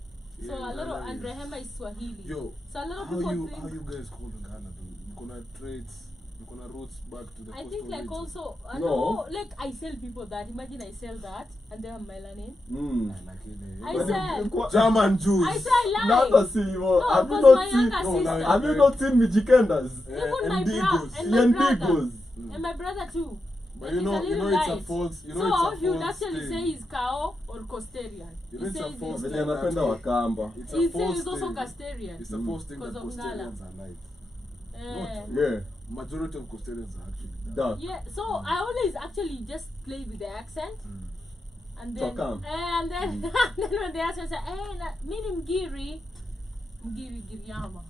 So Yeah, a lot of Ngala and is- Rehema is Swahili. Yo, So a lot of how people you think. guys call Ghana though? Mkona traits, Mkona roots back to the I think coastal like region. also No. no, like I sell people that. Imagine I sell that and they have melanin. Like in I the said- German Jews. I say I Not lie. a see, No, have you because my not seen? younger No, sister. like- Have you not seen Mijikendas? Even my Indigos. brother and my brother Yendigos. and my brother too. But Like, you it's know, a little it's a light. false. You know, So it's a he would false actually thing. say he's cow or Costerian. You He know, it's a says false he's, Venye anapenda Wakamba. It's a he says false he's also thing. Castarian. It's a false thing that Because of Costarians are light. Eh, Yeah. Majority of Costarians are actually dark. Dark. yeah, so I always actually just play with the accent. And then, Chakam. and then, and then when they ask me, I say, hey, mini Mgiri, Mgiri Giriama.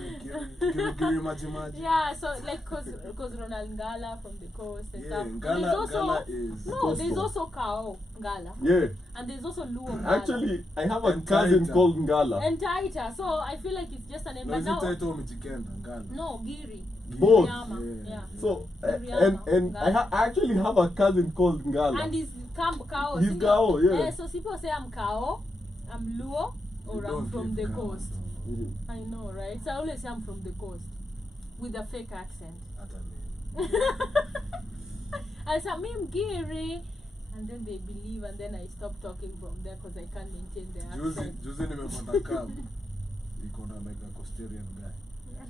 Giri Majimaji. Yeah, so like, cause Ronald Ngala from the coast and Yeah, stuff. And Ngala- there's also, Ngala is no, there's coastal. also Kao Ngala. Yeah. And there's also Luo Ngala. Actually, I have a And cousin Taita. called Ngala. And Taita. So I feel like it's just a name. No, But is it now, title Mijikenda, Ngala? no, Giri. Both. Giriama, Yeah. yeah. So, Giriama, and I actually have a cousin called Ngala. And he's Kao. He's sindio? Kao, yeah. So people say I'm Kao, I'm Luo, You or I'm don't from the give Kao, coast. no. Mhm. I know, right? So I always say I'm from the coast with a fake accent. Hata mimi. I say, I'm Giri. And then they believe, and then I stop talking from there because I can't maintain the accent. Juzi nimepanda cab. Iko na like a Costarian guy.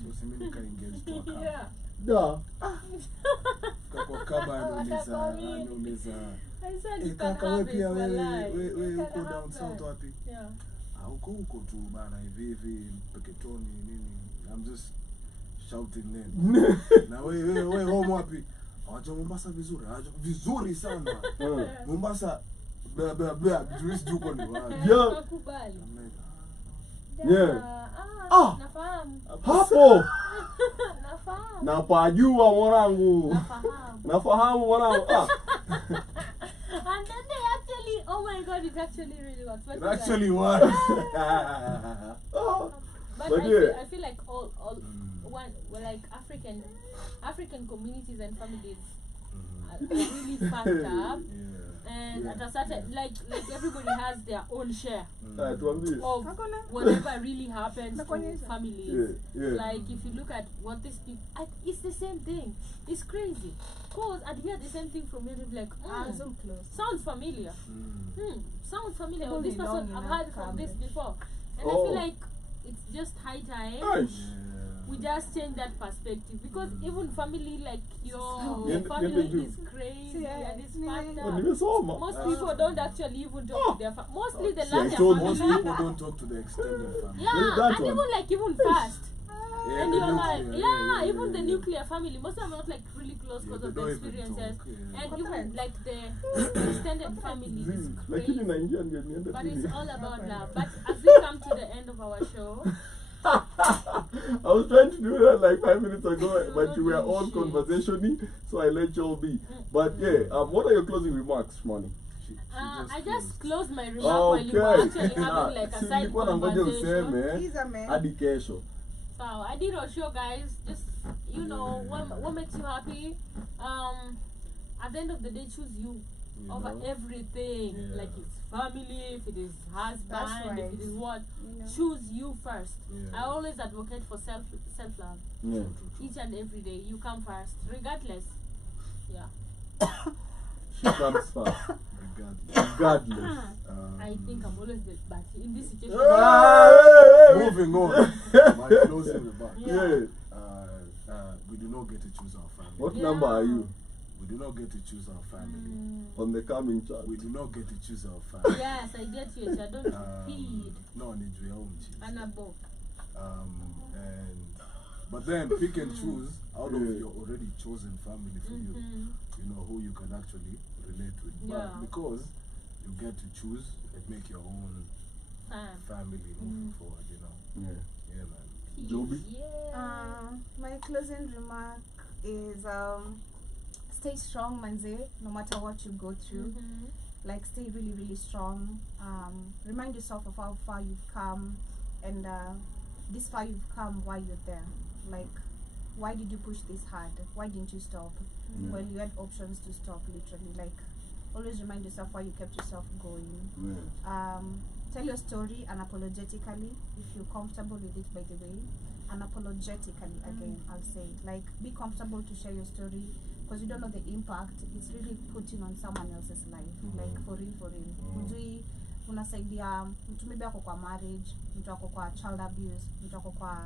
So si mimi nika engage to a cab. Yeah. Da. Fika kwa cab anauliza, I said "Eh, you can kaka have wewe it pia for wewe life. wewe You uko can down have south that. wapi?" Yeah. Huko tu bana hivi hivi Peketoni nini. I'm just shouting name. Na wewe home wapi? Hawaja Mombasa vizuri. Hawaja vizuri sana. Mombasa bla Juris juko ni wapi? Yeah. Nakubali. I'm like, Yeah. Ah, nafahamu. Hapo. Nafahamu. Napajua mwanangu. Nafahamu. Nafahamu mwanangu. Ah. And then they actually, oh my god, it actually really works. But it actually was. Oh. But But I, yeah. feel, I feel like all one, well, like African communities and families are really fucked up. And Yeah. at a certain, like everybody has their own share Tuambie. of whatever really happens to Yeah, families. yeah. Like if you look at what these people, it's the same thing. It's crazy. Cause I'd hear the same thing from you, they'd be like, So close. sounds familiar. Sounds familiar. Or Only this long person, I've enough heard from this family. before. And I Oh. feel like it's just high time Aish. we just change that perspective because even family like your Yende- family yende is crazy Yeah. and it's fucked up. Nimesoma. Most people don't actually even talk to their mostly they See, I love their told you. Most family. people don't talk to the extended family. Yeah, That and one. even like even fast. Yeah, And the you're like, nuclear, yeah, even yeah, the yeah. nuclear family. Most of them are not like really close Yeah, because they of the don't even experiences. talk, yeah. And even like the extended family is Lakini crazy. naingia ndio niende But tu. it's all about love. But as we come to the end of our show, I was trying to do that like 5 minutes ago, but you were all Shit. conversationing, so I let you all be. But yeah, what are your closing remarks, Shmani? I just closed my remark while you were actually having like a Si side nilikuwa nangoja conversation. useme He's a man. hadi kesho. So I did a show, guys. Just what makes you happy. At the end of the day, choose you. You over know? everything. Yeah. Like it's family, if it is husband, right. if it is what. You know. Choose you first. Yeah. I always advocate for self love. Yeah. Each and every day, you come first, regardless. Yeah. She comes first. Regardless. I think I'm always the but in this situation. Moving on. My closing remark. Yeah. We do not get to choose our family. What Yeah. number are you We do not get to choose our family. on the coming chart? We do not get to choose our family. Yes, I get you. I don't feed. No, need your own cheese. Anabo. But then pick and choose out of Yeah. your already chosen family for you. You know who you can actually relate with. Yeah. But because you get to choose and make your own family moving forward, you know. Yeah. Yeah, man. Joby? Yeah. My closing remark is stay strong, manze, no matter what you go through. Like stay really, really strong. Remind yourself of how far you've come, and this far you've come while you're there. Like, why did you push this hard? Why didn't you stop? Yeah. Well, you had options to stop, literally. Like, always remind yourself why you kept yourself going. Yeah. Tell your story unapologetically if you're comfortable with it, by the way. Unapologetically, again, I'll say. Like, be comfortable to share your story, because you don't know the impact it's really putting on someone else's life. Like, for real, for real. Hujui unasaidia mtu maybe ako kwa marriage, mtu ako kwa child abuse, mtu ako kwa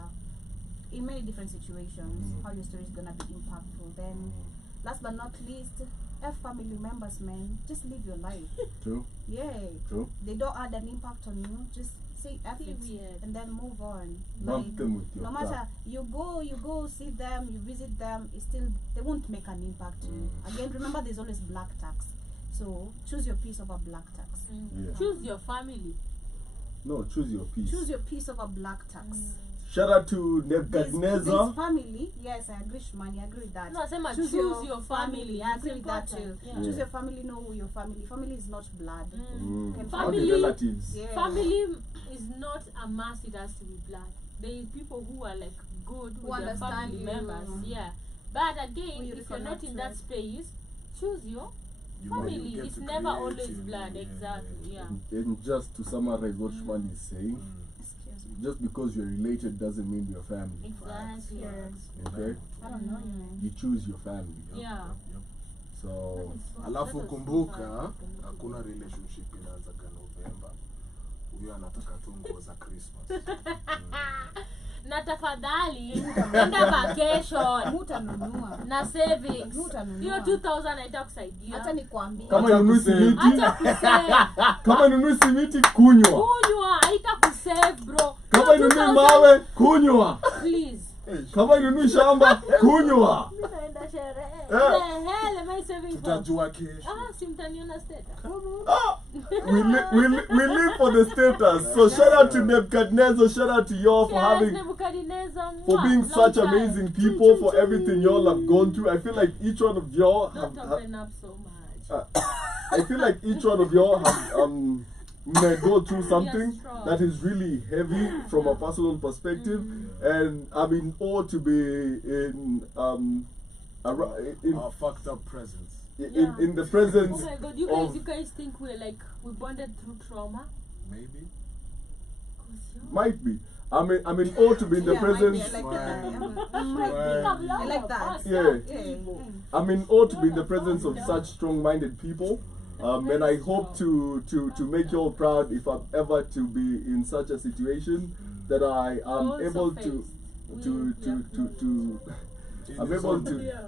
in many different situations, how your story is gonna be impactful. Then, last but not least, F family members, man, just live your life. True. Yeah, True. they don't add an impact on you. Just say F it Period. and then move on. Bump them with your no matter you go see them, you visit them, it's still they won't make an impact to you. Again, remember there's always black tax. So choose your piece over black tax. Yeah. Choose your family. No, choose your piece. Choose your piece over black tax. Shout out to This Nebuchadnezzar. family, yes, I agree, Shmani, I agree with that. No, I say ma choose your family. I It's agree with that too. important. Yeah. Choose your family, know who your family. Family is not blood. Can All the Family- relatives. Yeah. Family is not a must, it has to be blood. There is people who are like good Who with their understand family you. members. Yeah. But Who again, you if you're not reconnect in that with. space, choose your You know, family. you get It's to never create always your- blood, yeah, exactly. Yeah. And just to summarize what Shmani is saying, Excuse me. just because you're related doesn't mean you're family. Exactly. Yeah. Okay? I don't know you, man. You choose your family. Yeah. So, Alafu kumbuka hakuna relationship inaanzaga November. Huyo anataka tu nguo za Christmas. Na tafadhali enda vacation Mutanunua. na savings. Mutanunua. Hiyo 2000 haitakusaidia. Hata nikwambie. kama Acha nunui kusave. simiti, Acha kusave. kama nunui simiti, kunywa. Kunywa haitakusave bro. Kama Hiyo nunui 2000 mawe, kunywa. please. Kama nunui shamba, kunywa. Nitaenda sherehe. Eh. The hell am I saving for? Tutajua kesho. Si mtaniona status. We live for the status. So shout out to Nebuchadnezzar, shout out to y'all for Yes, having, Nebuchadnezzar, for mwah, being long such time. amazing people, for everything y'all have gone through. I feel like each one of y'all Don't have, open up so much. I feel like each one of y'all have may go through something strong. that is really heavy from a personal perspective, and I mean, all to be in Our fucked up presence. Yeah. in the presence Oh my god, of you guys think we're like we bonded through trauma? Maybe. might be. I mean, all to be in the Yeah, might be. presence. I like that. Right. Might be. Right. I like that. Yeah. Yeah. I mean, all to be in the presence of such strong-minded people. And I hope to make you all proud if I'm ever to be in such a situation that I am Also able faced. I'm able to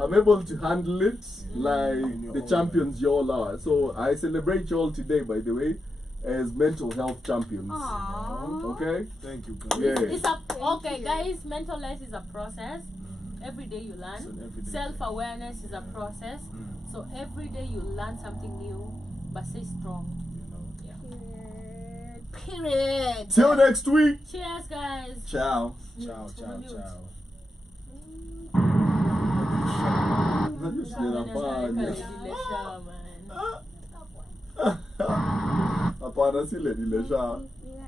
I'm able to handle it like the champions you all are. So I celebrate you all today, by the way, as mental health champions. Aww. Okay? Thank you, guys. Yeah. It's a okay, guys. Mental health is a process. Every day you It's learn. an everyday Self-awareness is a process. So every day you learn something new, but stay strong. You know. Period. Till next week. Cheers, guys. Ciao. Ciao, ciao, Mute. ciao. Hapana, si lady Lesha. Yeah.